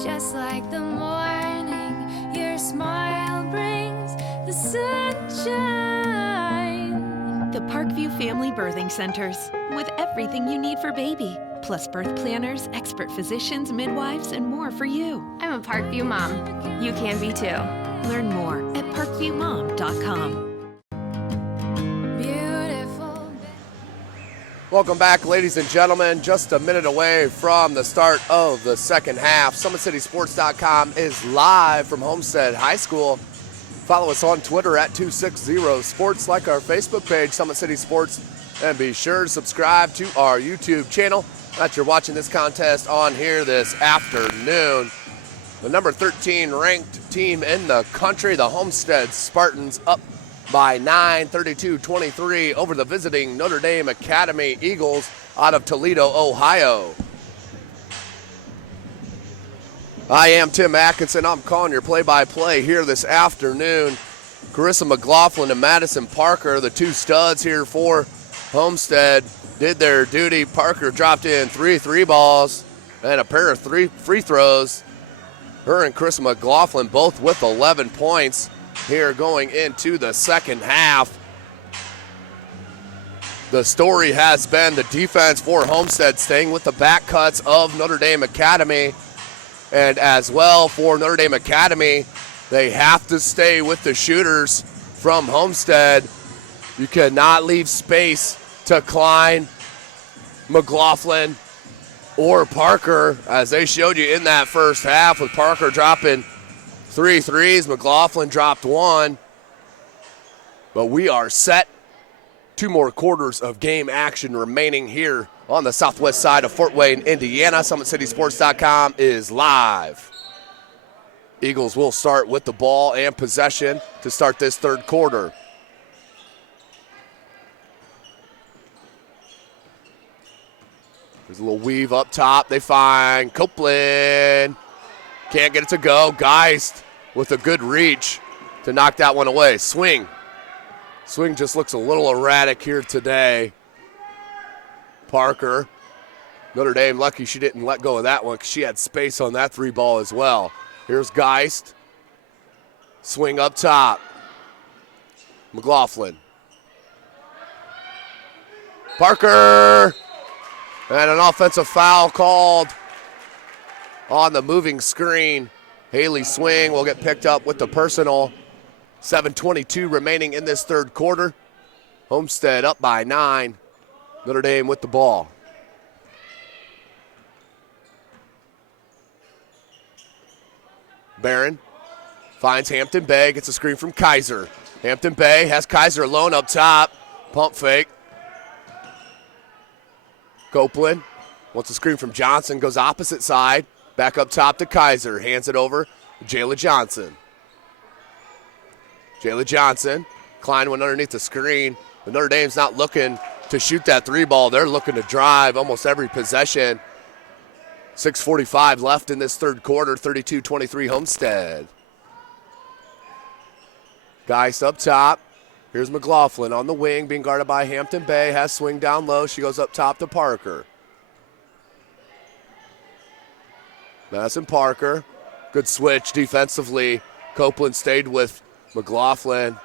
Just like the morning, your smile brings the sunshine. The Parkview Family Birthing Centers, with everything you need for baby, plus birth planners, expert physicians, midwives, and more for you. I'm a Parkview mom. You can be too. Learn more at parkviewmom.com. Beautiful. Welcome back, ladies and gentlemen. Just a minute away from the start of the second half. SummitCitySports.com is live from Homestead High School Follow us on Twitter at 260sports. Like our Facebook page, Summit City Sports. And be sure to subscribe to our YouTube channel that you're watching this contest on here this afternoon. The number 13 ranked team in the country, the Homestead Spartans, up by 9, 32-23 over the visiting Notre Dame Academy Eagles out of Toledo, Ohio. I am Tim Atkinson. I'm calling your play-by-play here this afternoon. Carissa McLaughlin and Madison Parker, the two studs here for Homestead, did their duty. Parker dropped in 3 balls and a pair of 3 free throws. Her and Carissa McLaughlin both with 11 points here going into the second half. The story has been the defense for Homestead staying with the back cuts of Notre Dame Academy. And as well for Notre Dame Academy, they have to stay with the shooters from Homestead. You cannot leave space to Klein, McLaughlin, or Parker, as they showed you in that first half, with Parker dropping 3 threes. McLaughlin dropped 1. But we are set. 2 more quarters of game action remaining here on the southwest side of Fort Wayne, Indiana. SummitCitySports.com is live. Eagles will start with the ball and possession to start this third quarter. There's a little weave up top. They find Copeland. Can't get it to go. Geist with a good reach to knock that one away. Swing just looks a little erratic here today. Parker. Notre Dame lucky she didn't let go of that one because she had space on that 3 ball as well. Here's Geist. Swing up top. McLaughlin. Parker. And an offensive foul called on the moving screen. Haley Swing will get picked up with the personal. 7:22 remaining in this third quarter. Homestead up by 9. Notre Dame with the ball. Barron finds Hampton Bay, gets a screen from Kaiser. Hampton Bay has Kaiser alone up top. Pump fake. Copeland wants a screen from Johnson, goes opposite side. Back up top to Kaiser, hands it over to Jayla Johnson. Jayla Johnson, Klein went underneath the screen. But Notre Dame's not looking to shoot that 3 ball. They're looking to drive almost every possession. 6:45 left in this third quarter, 32-23 Homestead. Geist up top. Here's McLaughlin on the wing, being guarded by Hampton Bay. Has Swing down low. She goes up top to Parker. Madison Parker. Good switch defensively. Copeland stayed with McLaughlin.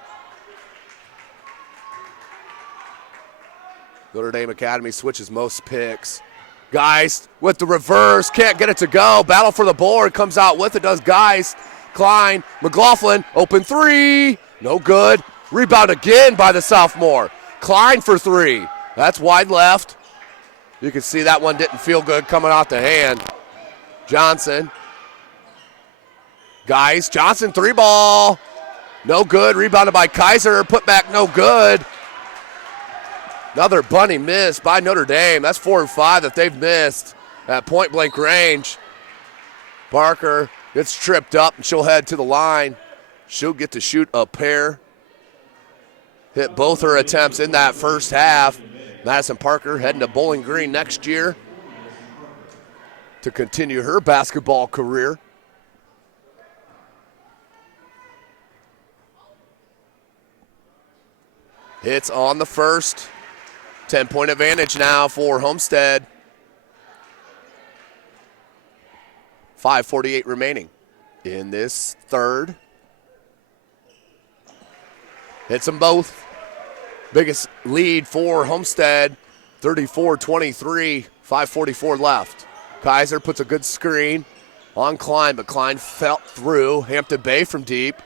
Notre Dame Academy switches most picks. Geist with the reverse. Can't get it to go. Battle for the board. Comes out with it. Does Geist. Klein. McLaughlin. Open 3. No good. Rebound again by the sophomore. Klein for 3. That's wide left. You can see that one didn't feel good coming out the hand. Johnson. Geist. Johnson 3 ball. No good. Rebounded by Kaiser. Put back no good. Another bunny miss by Notre Dame. That's 4 and 5 that they've missed at point blank range. Parker gets tripped up and she'll head to the line. She'll get to shoot a pair. Hit both her attempts in that first half. Madison Parker heading to Bowling Green next year to continue her basketball career. Hits on the first. 10-point advantage now for Homestead. 5:48 remaining in this third. Hits them both. Biggest lead for Homestead, 34-23, 5:44 left. Kaiser puts a good screen on Klein, but Klein fell through. Hampton Bay from deep.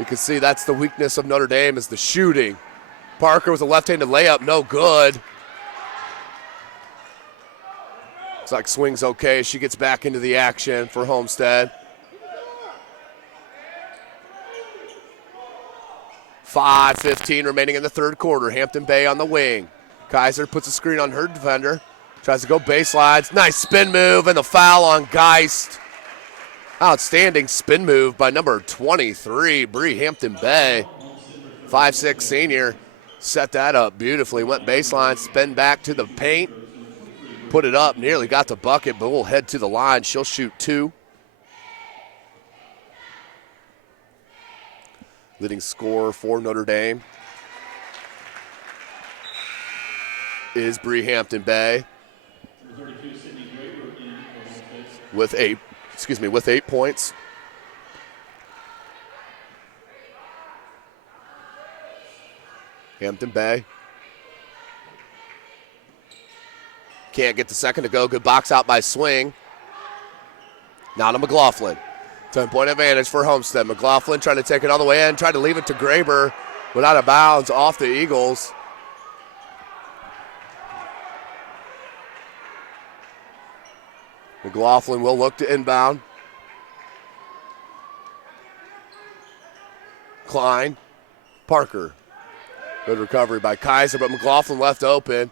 You can see that's the weakness of Notre Dame is the shooting. Parker with a left-handed layup, no good. Looks like Swing's okay. She gets back into the action for Homestead. 5:15 remaining in the third quarter. Hampton Bay on the wing. Kaiser puts a screen on her defender. Tries to go baselines. Nice spin move and the foul on Geist. Outstanding spin move by number 23, Bree Hampton Bay. 5'6" senior. Set that up beautifully. Went baseline, spin back to the paint. Put it up, nearly got the bucket, but we'll head to the line. She'll shoot 2. Leading scorer for Notre Dame is Bree Hampton Bay with 8 points. Hampton Bay can't get the second to go. Good box out by Swing. Now to McLaughlin. 10-point advantage for Homestead. McLaughlin trying to take it all the way in, tried to leave it to Graber, but out of bounds off the Eagles. McLaughlin will look to inbound. Klein, Parker. Good recovery by Kaiser, but McLaughlin left open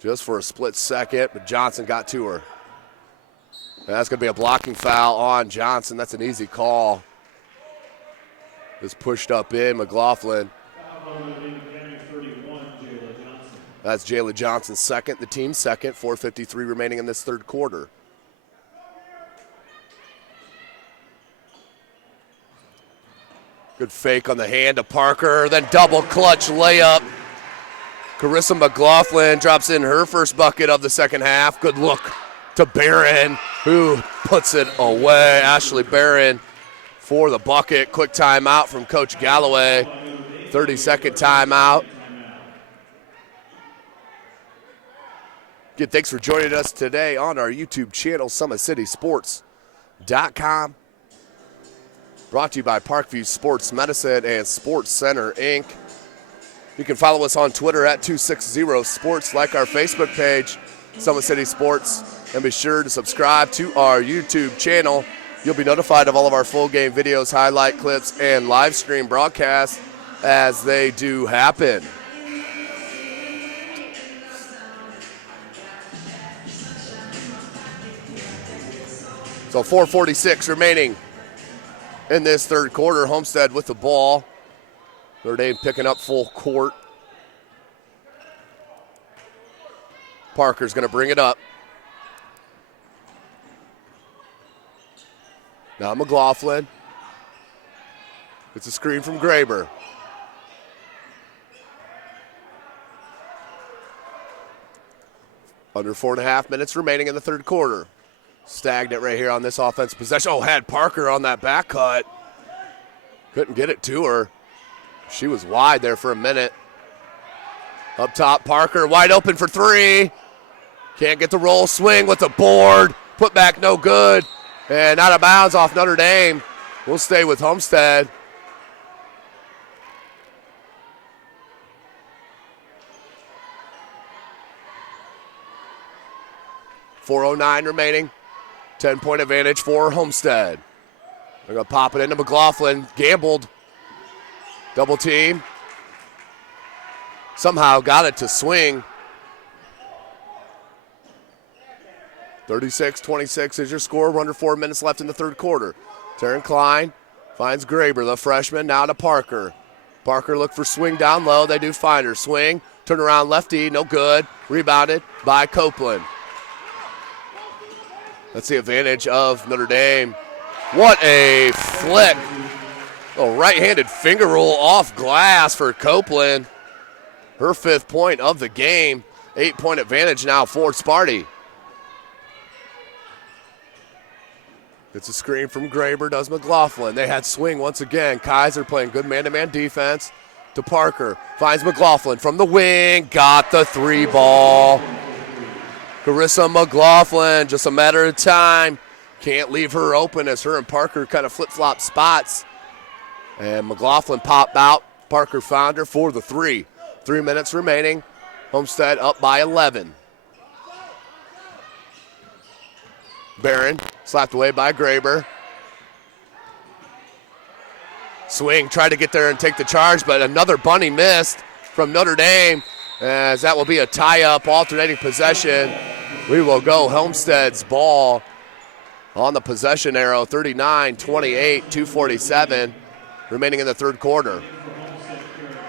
just for a split second, but Johnson got to her. And that's going to be a blocking foul on Johnson. That's an easy call. Just pushed up in McLaughlin. That's Jayla Johnson's second, the team's second. 4:53 remaining in this third quarter. Good fake on the hand of Parker, then double clutch layup. Carissa McLaughlin drops in her first bucket of the second half. Good look to Barron, who puts it away. Ashley Barron for the bucket. Quick timeout from Coach Galloway. 30-second timeout. Again, thanks for joining us today on our YouTube channel, SummitCitySports.com. Brought to you by Parkview Sports Medicine and Sports Center, Inc. You can follow us on Twitter at 260sports, like our Facebook page, Summit City Sports, and be sure to subscribe to our YouTube channel. You'll be notified of all of our full game videos, highlight clips, and live stream broadcasts as they do happen. So 4:46 remaining in this third quarter. Homestead with the ball. Notre Dame picking up full court. Parker's going to bring it up. Now McLaughlin. It's a screen from Graber. Under 4.5 minutes remaining in the third quarter. Stagnant right here on this offensive possession. Oh, had Parker on that back cut. Couldn't get it to her. She was wide there for a minute. Up top, Parker wide open for 3. Can't get the roll. Swing with the board. Put back no good. And out of bounds off Notre Dame. We'll stay with Homestead. .409 remaining. 10-point advantage for Homestead. They're going to pop it into McLaughlin. Gambled. Double team. Somehow got it to Swing. 36-26 is your score. We're under 4 minutes left in the third quarter. Taryn Klein finds Graber, the freshman, now to Parker. Parker look for Swing down low. They do find her. Swing, turn around lefty, no good. Rebounded by Copeland. That's the advantage of Notre Dame. What a flick. A right-handed finger roll off glass for Copeland. Her 5th point of the game. 8-point advantage now for Sparty. It's a screen from Graber, does McLaughlin. They had Swing once again. Kaiser playing good man-to-man defense to Parker. Finds McLaughlin from the wing. Got the 3 ball. Carissa McLaughlin, just a matter of time. Can't leave her open as her and Parker kind of flip-flop spots. And McLaughlin popped out. Parker found her for the 3. 3 minutes remaining. Homestead up by 11. Barron slapped away by Graber. Swing, tried to get there and take the charge, but another bunny missed from Notre Dame, as that will be a tie-up, alternating possession. We will go Homestead's ball on the possession arrow, 39-28, 2:47 remaining in the third quarter.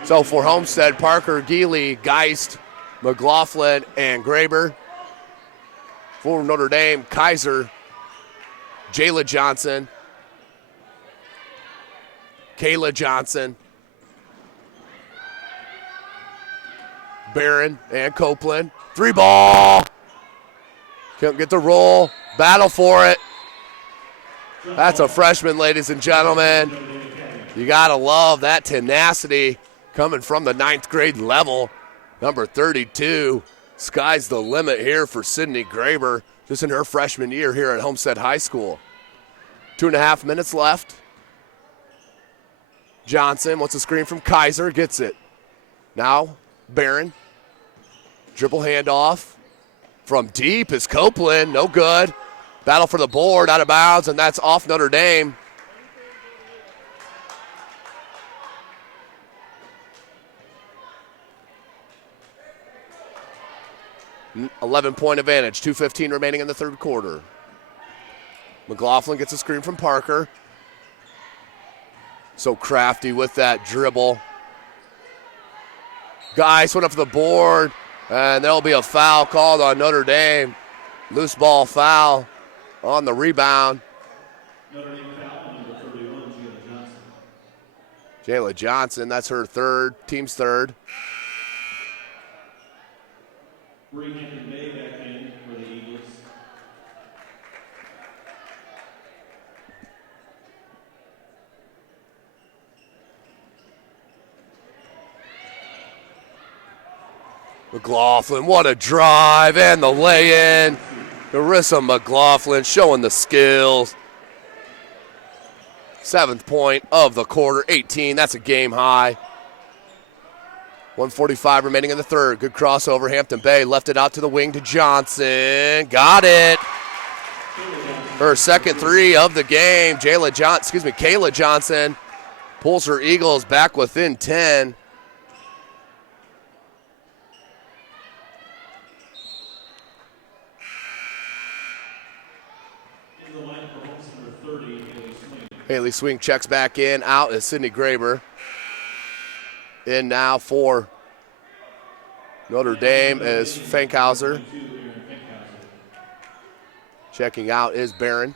So for Homestead, Parker, Geely, Geist, McLaughlin, and Graber. For Notre Dame, Kaiser, Jayla Johnson, Kayla Johnson, Barron, and Copeland. 3-ball. Can't get the roll. Battle for it. That's a freshman, ladies and gentlemen. You got to love that tenacity coming from the 9th grade level. Number 32. Sky's the limit here for Sydney Graber, just in her freshman year here at Homestead High School. 2.5 minutes left. Johnson wants a screen from Kaiser, gets it. Now, Barron. Dribble handoff. From deep is Copeland, no good. Battle for the board, out of bounds, and that's off Notre Dame. An 11-point advantage, 2:15 remaining in the third quarter. McLaughlin gets a screen from Parker. So crafty with that dribble. Guys went up for the board, and there'll be a foul called on Notre Dame. Loose ball foul on the rebound. Notre Dame foul, number 31, Jayla Johnson. Jayla Johnson, that's her third, team's third. Bring Hampton Bay back in for the Eagles. McLaughlin, what a drive, and the lay-in. Carissa McLaughlin showing the skills. 7th point of the quarter, 18. That's a game high. 1:45 remaining in the third. Good crossover. Hampton Bay left it out to the wing to Johnson. Got it. Her second three of the game. Kayla Johnson pulls her Eagles back within 10. Haley Swing checks back in. Out is Sydney Graber. In now for Notre Dame is Fankhauser. Checking out is Barron.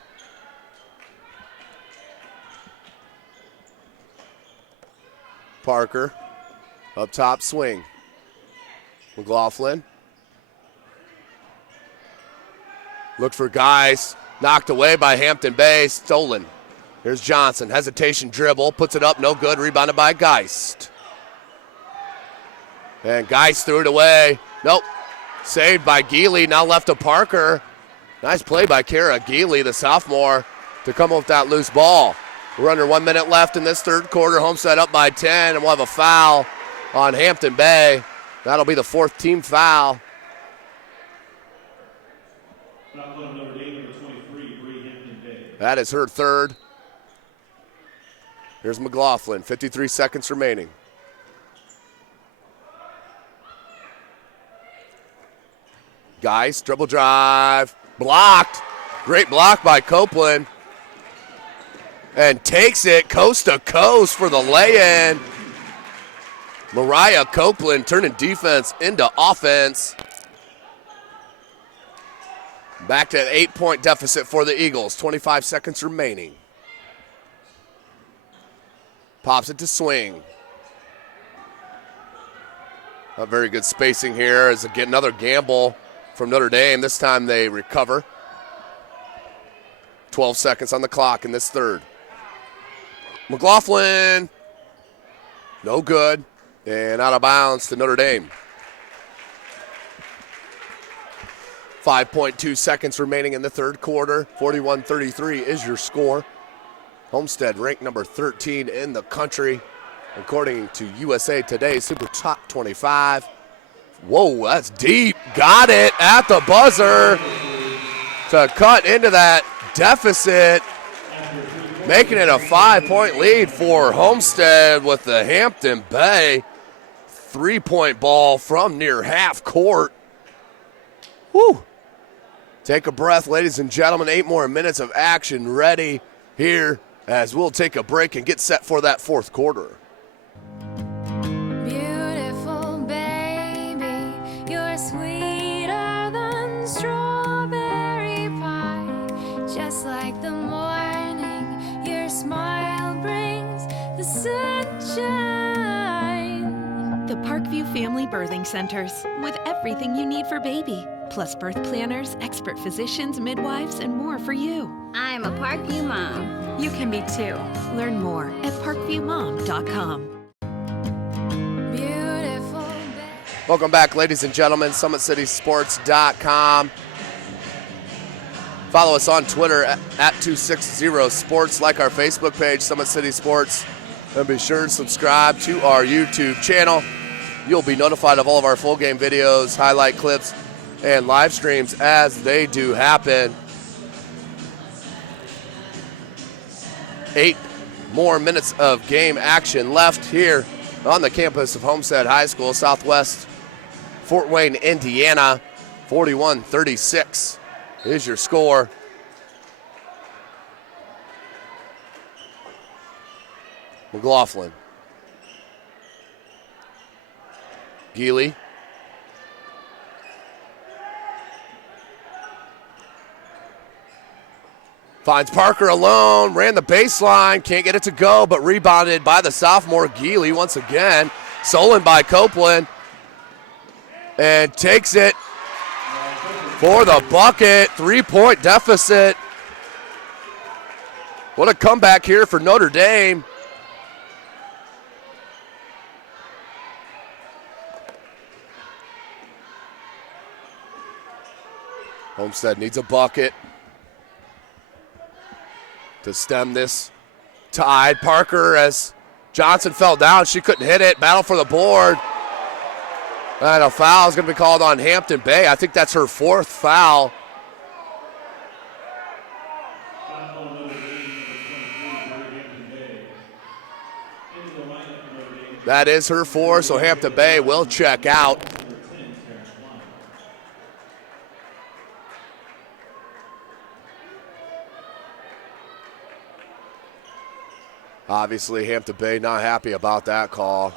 Parker. Up top, Swing. McLaughlin. Looked for guys. Knocked away by Hampton Bay. Stolen. Here's Johnson. Hesitation dribble. Puts it up. No good. Rebounded by Geist. And Geist threw it away. Nope. Saved by Geely. Now left to Parker. Nice play by Kara Geely, the sophomore, to come up with that loose ball. We're under 1 minute left in this third quarter. Homestead up by 10, and we'll have a foul on Hampton Bay. That'll be the 4th team foul. That is her third. Here's McLaughlin, 53 seconds remaining. Guys, dribble drive, blocked. Great block by Copeland. And takes it coast to coast for the lay-in. Mariah Copeland turning defense into offense. Back to an 8-point deficit for the Eagles. 25 seconds remaining. Pops it to Swing. A very good spacing here as get another gamble from Notre Dame. This time they recover. 12 seconds on the clock in this third. McLaughlin. No good. And out of bounds to Notre Dame. 5.2 seconds remaining in the third quarter. 41-33 is your score. Homestead ranked number 13 in the country, according to USA Today Super Top 25. Whoa, that's deep. Got it at the buzzer to cut into that deficit. making it a 5-point lead for Homestead with the Hampton Bay 3-point ball from near half court. Woo! Take a breath, ladies and gentlemen. 8 more minutes of action ready here as we'll take a break and get set for that fourth quarter. Beautiful baby, you're sweeter than strawberry pie. Just like the morning, your smile brings the sunshine. The Parkview Family Birthing Centers, with everything you need for baby, plus birth planners, expert physicians, midwives, and more for you. I'm a Parkview mom. You can be too. Learn more at parkviewmom.com. Beautiful baby. Welcome back, ladies and gentlemen. SummitCitySports.com. Follow us on Twitter at 260sports. Like our Facebook page, Summit City Sports. And be sure to subscribe to our YouTube channel. You'll be notified of all of our full game videos, highlight clips, and live streams as they do happen. 8 more minutes of game action left here on the campus of Homestead High School, Southwest Fort Wayne, Indiana. 41-36 is your score. McLaughlin. Geely. Finds Parker alone, ran the baseline, can't get it to go, but rebounded by the sophomore Geely once again. Stolen by Copeland. And takes it for the bucket. 3-point deficit. What a comeback here for Notre Dame. Homestead needs a bucket to stem this tide. Parker, as Johnson fell down, she couldn't hit it. Battle for the board. And a foul is going to be called on Hampton Bay. I think that's her 4th foul. That is her 4, so Hampton Bay will check out. Obviously, Hampton Bay not happy about that call.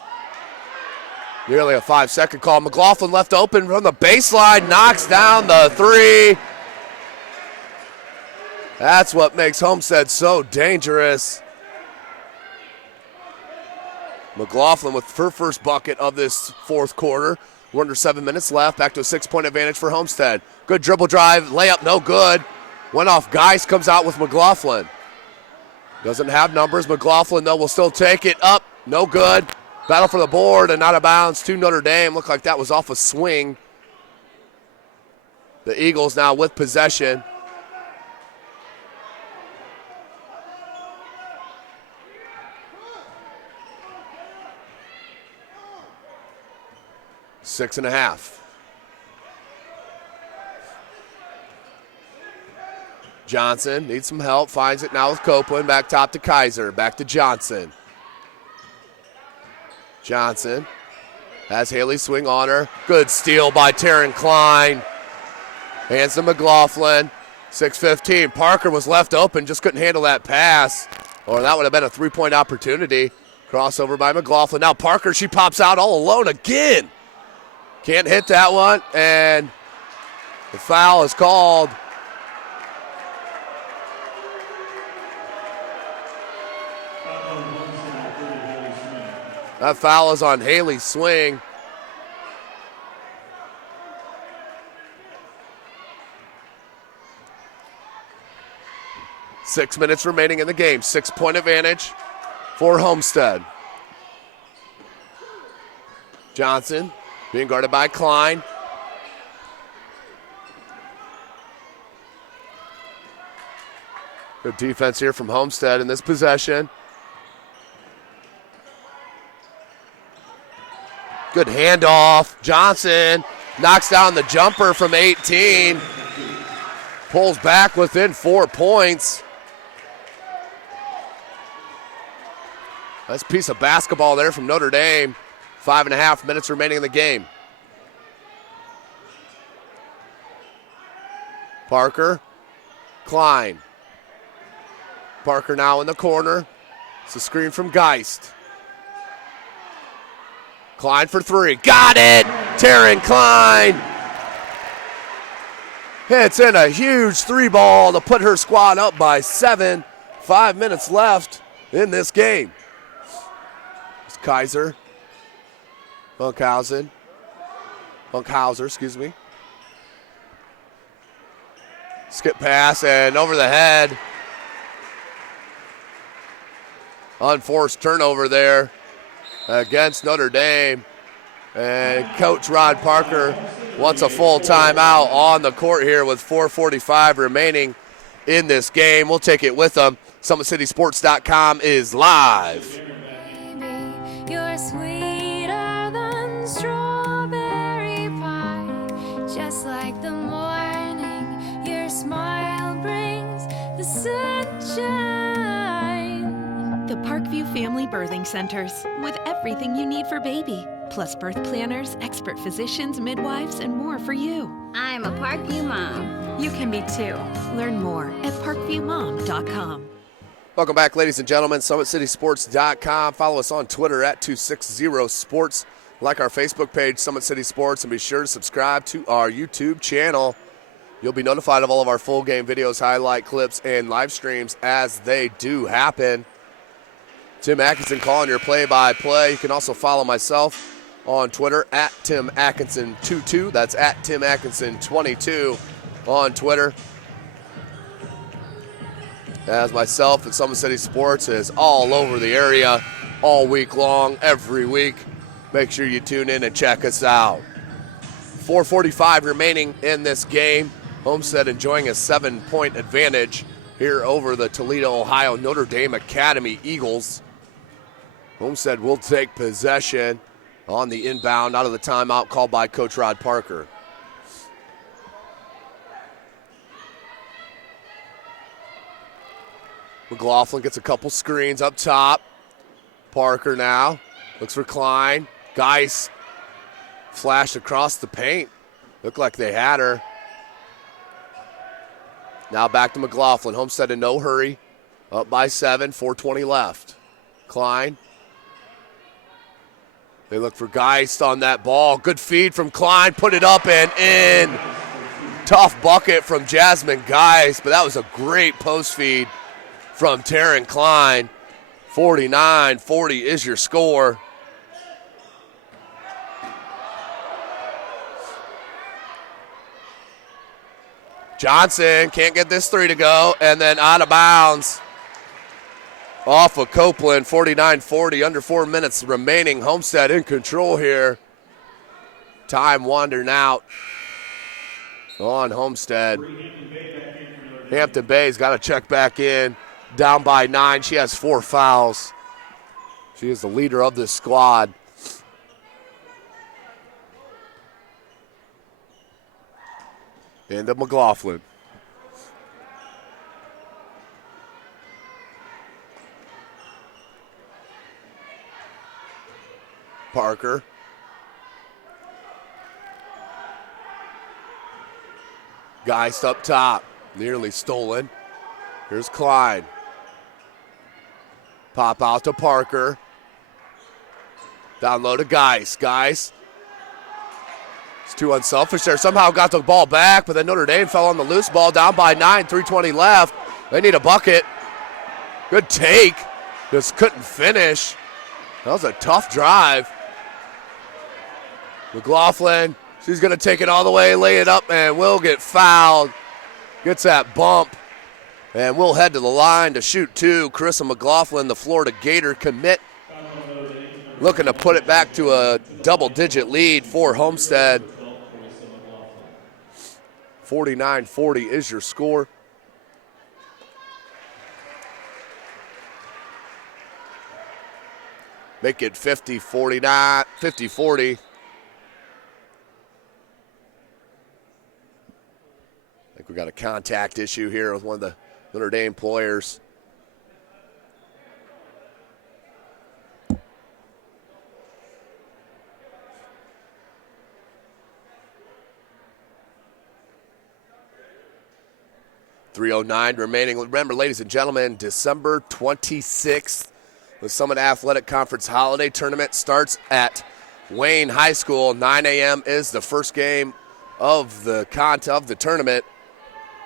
Nearly a 5-second call. McLaughlin left open from the baseline, knocks down the 3. That's what makes Homestead so dangerous. McLaughlin with her first bucket of this fourth quarter. We're under 7 minutes left. Back to a 6-point advantage for Homestead. Good dribble drive, layup no good. Went off Geis, comes out with McLaughlin. Doesn't have numbers. McLaughlin, though, will still take it up. No good. Battle for the board and out of bounds to Notre Dame. Looked like that was off a swing. The Eagles now with possession. Six and a half. Johnson needs some help, finds it now with Copeland. Back top to Kaiser, back to Johnson. Johnson has Haley swing on her. Good steal by Taryn Klein. Hands to McLaughlin. 6:15. Parker was left open, just couldn't handle that pass. Or that would have been a 3-point opportunity. Crossover by McLaughlin. Now Parker, she pops out all alone again. Can't hit that one, and the foul is called. That foul is on Haley Swing. Six minutes remaining in the game. 6-point advantage for Homestead. Johnson being guarded by Klein. Good defense here from Homestead in this possession. Good handoff. Johnson knocks down the jumper from 18. Pulls back within 4 points. Nice piece of basketball there from Notre Dame. 5.5 minutes remaining in the game. Parker, Klein. Parker now in the corner. It's a screen from Geist. Klein for three. Got it! Taryn Klein hits in a huge three ball to put her squad up by 7. 5 minutes left in this game. It's Kaiser. Bunkhauser, excuse me. Skip pass and over the head. Unforced turnover there against Notre Dame. And Coach Rod Parker wants a full timeout on the court here with 4:45 remaining in this game. We'll take it with them. SummitCitySports.com is live. Baby, you're sweeter than strawberry pie. Just like the morning, your smile brings the sunshine. The Parkview Family Birthing Centers, with everything you need for baby, plus birth planners, expert physicians, midwives, and more for you. I'm a Parkview mom. You can be too. Learn more at parkviewmom.com. Welcome back, ladies and gentlemen. SummitCitySports.com. Follow us on Twitter at 260sports. Like our Facebook page, Summit City Sports, and be sure to subscribe to our YouTube channel. You'll be notified of all of our full game videos, highlight clips, and live streams as they do happen. Tim Atkinson calling your play-by-play. You can also follow myself on Twitter at Tim Atkinson22. That's at Tim Atkinson22 on Twitter. As myself and Summit City Sports is all over the area all week long, every week. Make sure you tune in and check us out. 4:45 remaining in this game. Homestead enjoying a 7-point advantage here over the Toledo, Ohio Notre Dame Academy Eagles. Homestead will take possession on the inbound out of the timeout called by Coach Rod Parker. McLaughlin gets a couple screens up top. Parker now looks for Klein. Geist flashed across the paint. Looked like they had her. Now back to McLaughlin. Homestead in no hurry. Up by 7, 4:20 left. Klein. They look for Geist on that ball. Good feed from Klein. Put it up and in. Tough bucket from Jasmine Geist, but that was a great post feed from Taryn Klein. 49-40 is your score. Johnson can't get this three to go, and then out of bounds. Off of Copeland, 49-40, under 4 minutes remaining. Homestead in control here. Time wandering out on Homestead. Hampton Bay's got to check back in. Down by 9. She has 4 fouls. She is the leader of this squad. Into McLaughlin. Parker. Geist up top. Nearly stolen. Here's Klein. Pop out to Parker. Down low to Geist. Geist. It's too unselfish there. Somehow got the ball back, but then Notre Dame fell on the loose ball. Down by 9, 3:20 left. They need a bucket. Good take. Just couldn't finish. That was a tough drive. McLaughlin, she's going to take it all the way, lay it up, and will get fouled. Gets that bump. And we'll head to the line to shoot 2. Carissa McLaughlin, the Florida Gator commit, looking to put it back to a double-digit lead for Homestead. 49-40 is your score. Make it 50-49, 50-40. I think we got a contact issue here with one of the Notre Dame players. 3:09 remaining. Remember, ladies and gentlemen, December 26th, the Summit Athletic Conference Holiday Tournament starts at Wayne High School. 9 a.m. is the first game of the tournament.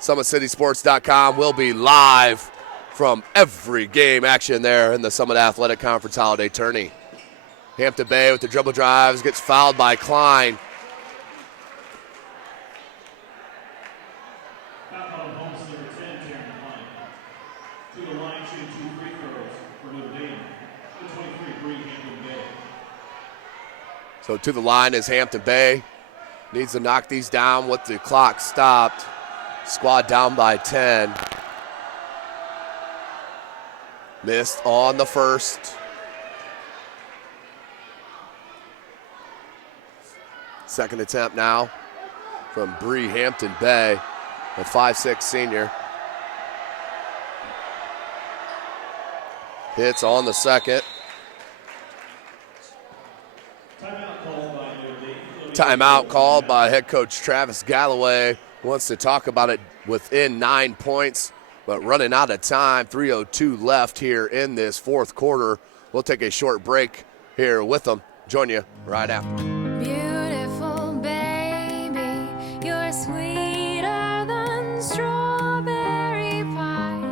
SummitCitySports.com will be live from every game action there in the Summit Athletic Conference Holiday Tourney. Hampton Bay with the dribble drives, gets fouled by Klein. Foul on Homestead number 10, Taryn Klein. To the line, shooting 2 free throws for Notre Dame. The 23, Bree Hampton Bay. So to the line is Hampton Bay. Needs to knock these down with the clock stopped. Squad down by 10. Missed on the first. Second attempt now from Bree Hampton Bay, a 5'6" senior. Hits on the second. Timeout called by head coach Travis Galloway. Wants to talk about it within 9 points, but running out of time. 3:02 left here in this fourth quarter. We'll take a short break here with them. Join you right after. Beautiful baby, you're sweeter than strawberry pie.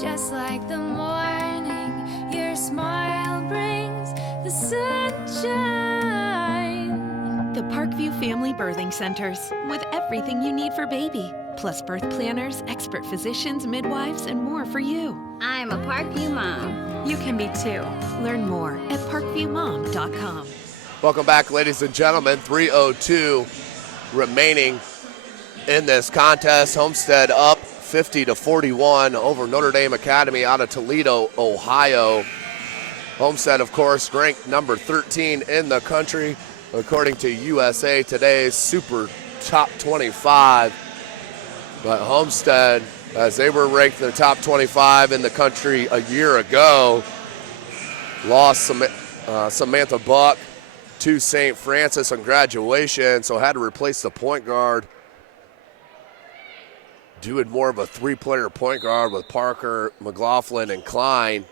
Just like the morning, your smile brings the sunshine. The Parkview Family Birthing Centers, with everything you need for baby, plus birth planners, expert physicians, midwives, and more for you. I'm a Parkview mom. You can be too. Learn more at parkviewmom.com. Welcome back, ladies and gentlemen. 3:02 remaining in this contest. Homestead up 50-41 over Notre Dame Academy out of Toledo, Ohio. Homestead, of course, ranked number 13 in the country, according to USA Today's Super Top 25. But Homestead, as they were ranked in the top 25 in the country a year ago, lost Samantha Buck to St. Francis on graduation, so had to replace the point guard, doing more of a three-player point guard with Parker, McLaughlin, and Klein.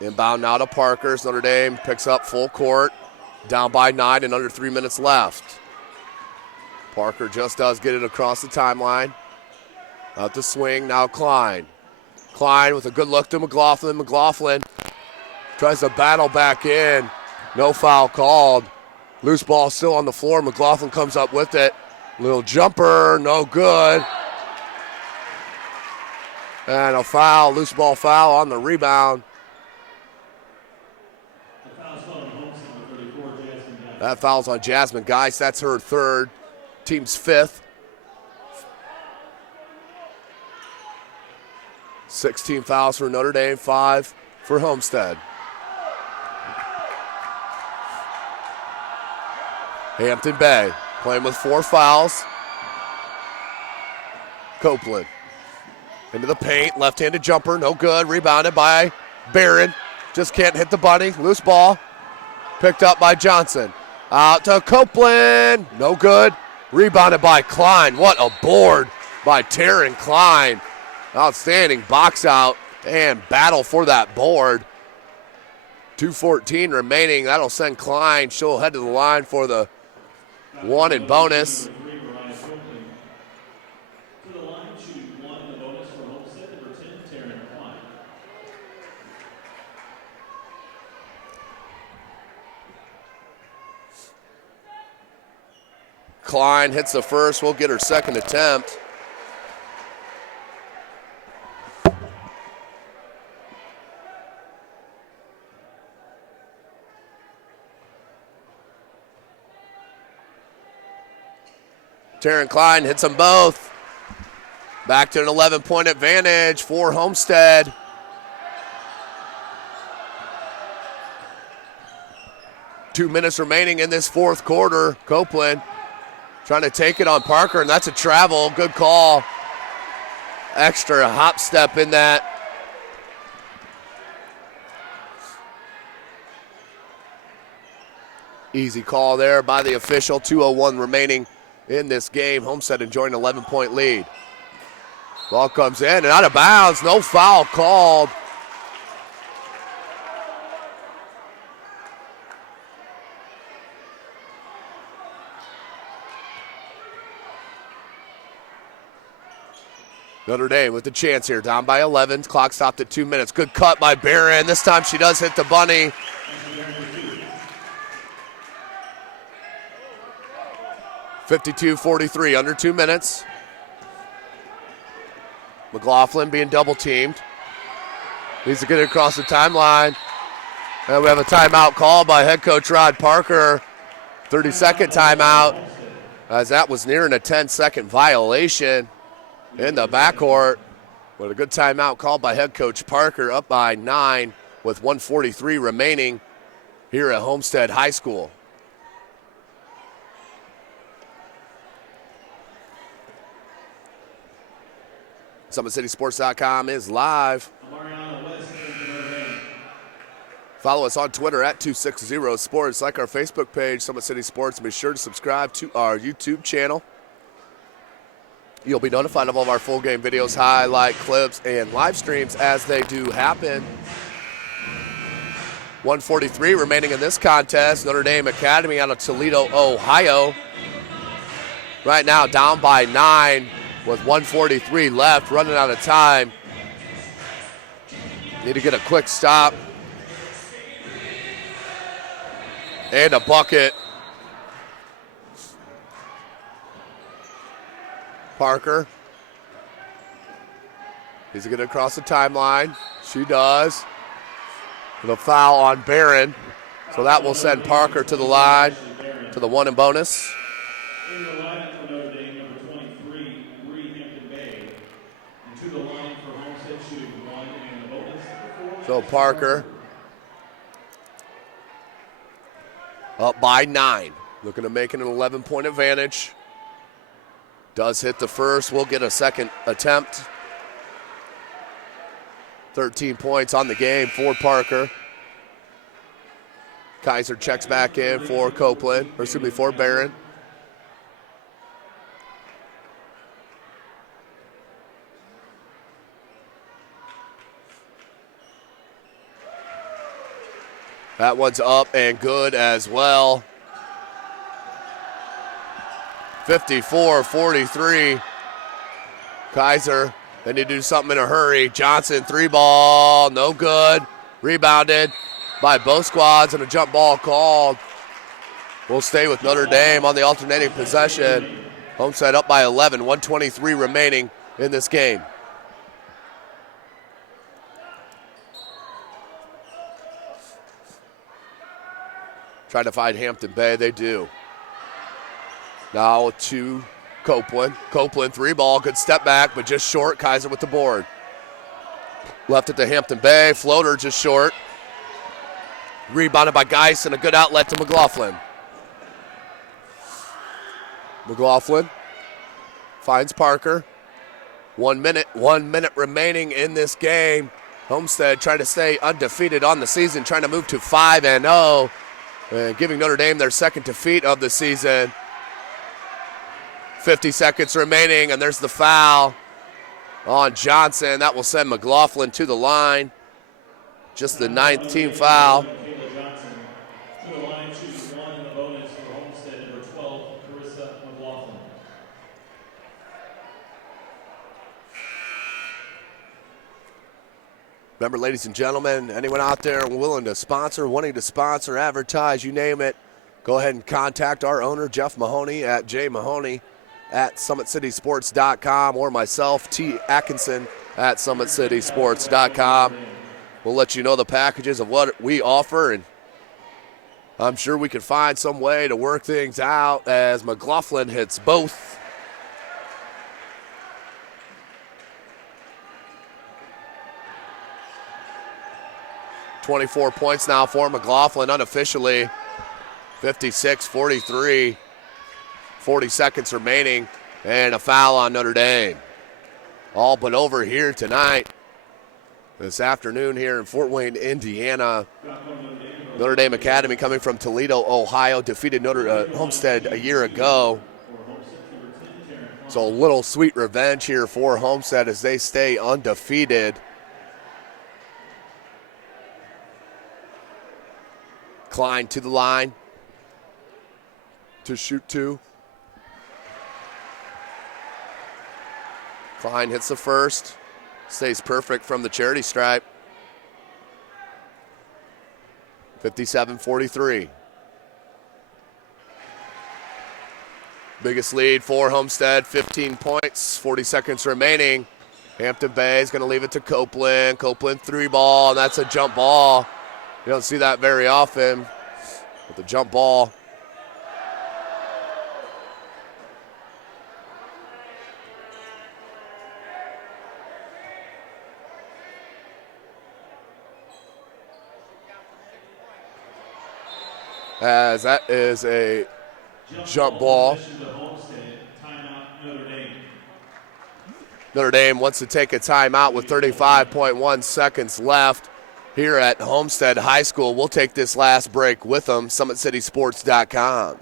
Inbound now to Parker's. Notre Dame picks up full court, down by 9 and under 3 minutes left. Parker just does get it across the timeline. Out to swing, now Klein. Klein with a good look to McLaughlin. McLaughlin tries to battle back in. No foul called. Loose ball still on the floor. McLaughlin comes up with it. Little jumper, no good. And a foul, loose ball foul on the rebound. That foul's on Jasmine Geis. That's her third, team's fifth. 16 fouls for Notre Dame, 5 for Homestead. Hampton Bay playing with 4 fouls. Copeland into the paint, left-handed jumper, no good. Rebounded by Barron. Just can't hit the bunny. Loose ball. Picked up by Johnson. Out to Copeland. No good. Rebounded by Klein. What a board by Taryn Klein. Outstanding box out and battle for that board. 2:14 remaining. That'll send Klein. She'll head to the line for the one in bonus. Klein hits the first. We'll get her second attempt. Taryn Klein hits them both. Back to an 11-point advantage for Homestead. Two minutes remaining in this fourth quarter. Copeland trying to take it on Parker, and that's a travel. Good call. Extra hop step in that. Easy call there by the official. 2:01 remaining in this game. Homestead enjoying an 11-point lead. Ball comes in and out of bounds. No foul called. Notre Dame with the chance here, down by 11. Clock stopped at 2 minutes. Good cut by Barron. This time she does hit the bunny. (52-43), under 2 minutes. McLaughlin being double teamed. Needs to get it across the timeline. And we have a timeout called by head coach Rod Parker. 30-second timeout, as that was nearing a 10-second violation in the backcourt. But a good timeout called by head coach Parker, up by 9 with 1:43 remaining here at Homestead High School. SummitCitySports.com is live. Follow us on Twitter at 260sports. Like our Facebook page, Summit City Sports, and be sure to subscribe to our YouTube channel. You'll be notified of all of our full game videos, highlight clips, and live streams as they do happen. 1:43 remaining in this contest. Notre Dame Academy out of Toledo, Ohio. Right now down by 9 with 1:43 left, running out of time. Need to get a quick stop. And a bucket. Parker. Needs to get it across the timeline. She does. With a foul on Barron. So that will send Parker to the line to the 1 and bonus. In the lineup for Notre Dame, number 23, Hampton Bay. And to the line for Homestead, shooting 1 and the bonus. So Parker up by 9. Looking to make it an 11-point advantage. Does hit the first. We'll get a second attempt. 13 points on the game for Parker. Kaiser checks back in for Copeland, or excuse me, for Barron. That one's up and good as well. 54-43. Kaiser, they need to do something in a hurry. Johnson, 3-ball, no good. Rebounded by both squads and a jump ball called. We'll stay with Notre Dame on the alternating possession. Homestead up by 11, 1:23 remaining in this game. Trying to find Hampton Bay, they do. Now to Copeland. Copeland, 3-ball, good step back, but just short. Kaiser with the board. Left it to Hampton Bay, floater just short. Rebounded by Geis and a good outlet to McLaughlin. McLaughlin finds Parker. 1 minute remaining in this game. Homestead trying to stay undefeated on the season, trying to move to 5-0. And giving Notre Dame their second defeat of the season. 50 seconds remaining, and there's the foul on Johnson. That will send McLaughlin to the line. Just the 9th team foul. Kayla Johnson to the line, shooting 1 in the bonus for Homestead, number 12, Carissa McLaughlin. Remember, ladies and gentlemen, anyone out there willing to sponsor, wanting to sponsor, advertise, you name it, go ahead and contact our owner, Jeff Mahoney, at jmahoney@SummitCitySports.com, or myself, T. Atkinson, at SummitCitySports.com. We'll let you know the packages of what we offer, and I'm sure we can find some way to work things out as McLaughlin hits both. .24 points now for McLaughlin unofficially. 56-43. 40 seconds remaining, and a foul on Notre Dame. All but over here tonight. This afternoon here in Fort Wayne, Indiana. Notre Dame Academy coming from Toledo, Ohio, defeated Homestead a year ago. So a little sweet revenge here for Homestead as they stay undefeated. Klein to the line to shoot two. Klein hits the first. Stays perfect from the charity stripe. 57-43. Biggest lead for Homestead, 15 points, 40 seconds remaining. Hampton Bay is going to leave it to Copeland. Copeland 3-ball, and that's a jump ball. You don't see that very often with the jump ball. As that is a jump ball. Notre Dame wants to take a timeout with 35.1 seconds left here at Homestead High School. We'll take this last break with them. SummitCitySports.com.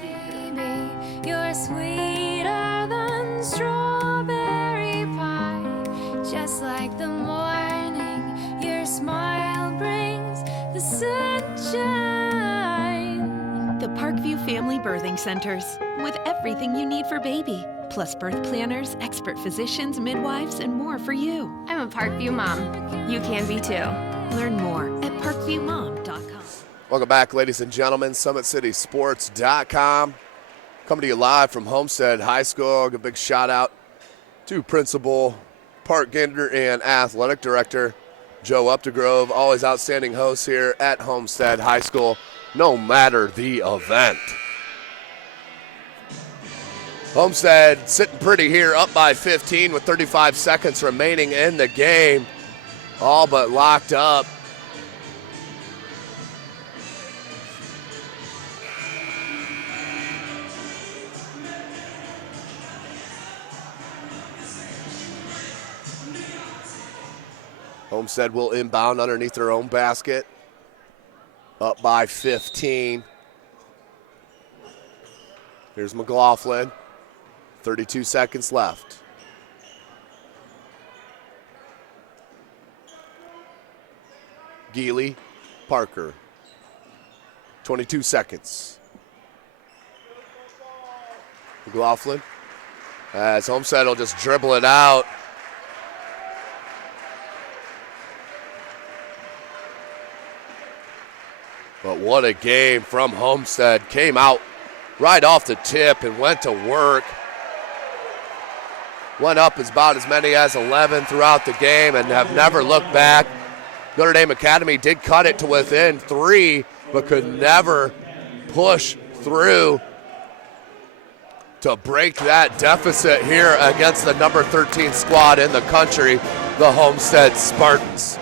Baby, you're sweeter than strawberry pie. Just like the morning, your smile brings the sunshine. The Parkview Family Birthing Centers, with everything you need for baby, plus birth planners, expert physicians, midwives, and more for you. I'm a Parkview mom. You can be too. Learn more at parkviewmom.com. Welcome back, ladies and gentlemen. SummitCitySports.com. Coming to you live from Homestead High School. A big shout out to Principal Park Ginder and Athletic Director Joe Updegrove. Always outstanding hosts here at Homestead High School, no matter the event. Homestead sitting pretty here, up by 15 with 35 seconds remaining in the game. All but locked up. Homestead will inbound underneath their own basket. Up by 15. Here's McLaughlin. 32 seconds left. Geely, Parker. 22 seconds. McLaughlin. As Homestead will just dribble it out. But what a game from Homestead. Came out right off the tip and went to work. Went up about as many as 11 throughout the game and have never looked back. Notre Dame Academy did cut it to within 3, but could never push through to break that deficit here against the number 13 squad in the country, the Homestead Spartans.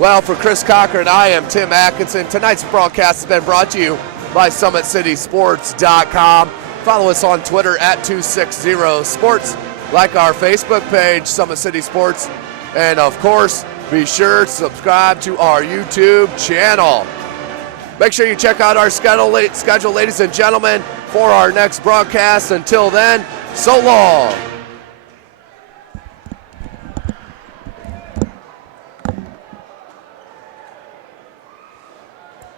Well, for Chris Cochran, I am Tim Atkinson. Tonight's broadcast has been brought to you by SummitCitySports.com. Follow us on Twitter at 260sports. Like our Facebook page, Summit City Sports. And, of course, be sure to subscribe to our YouTube channel. Make sure you check out our schedule, ladies and gentlemen, for our next broadcast. Until then, so long.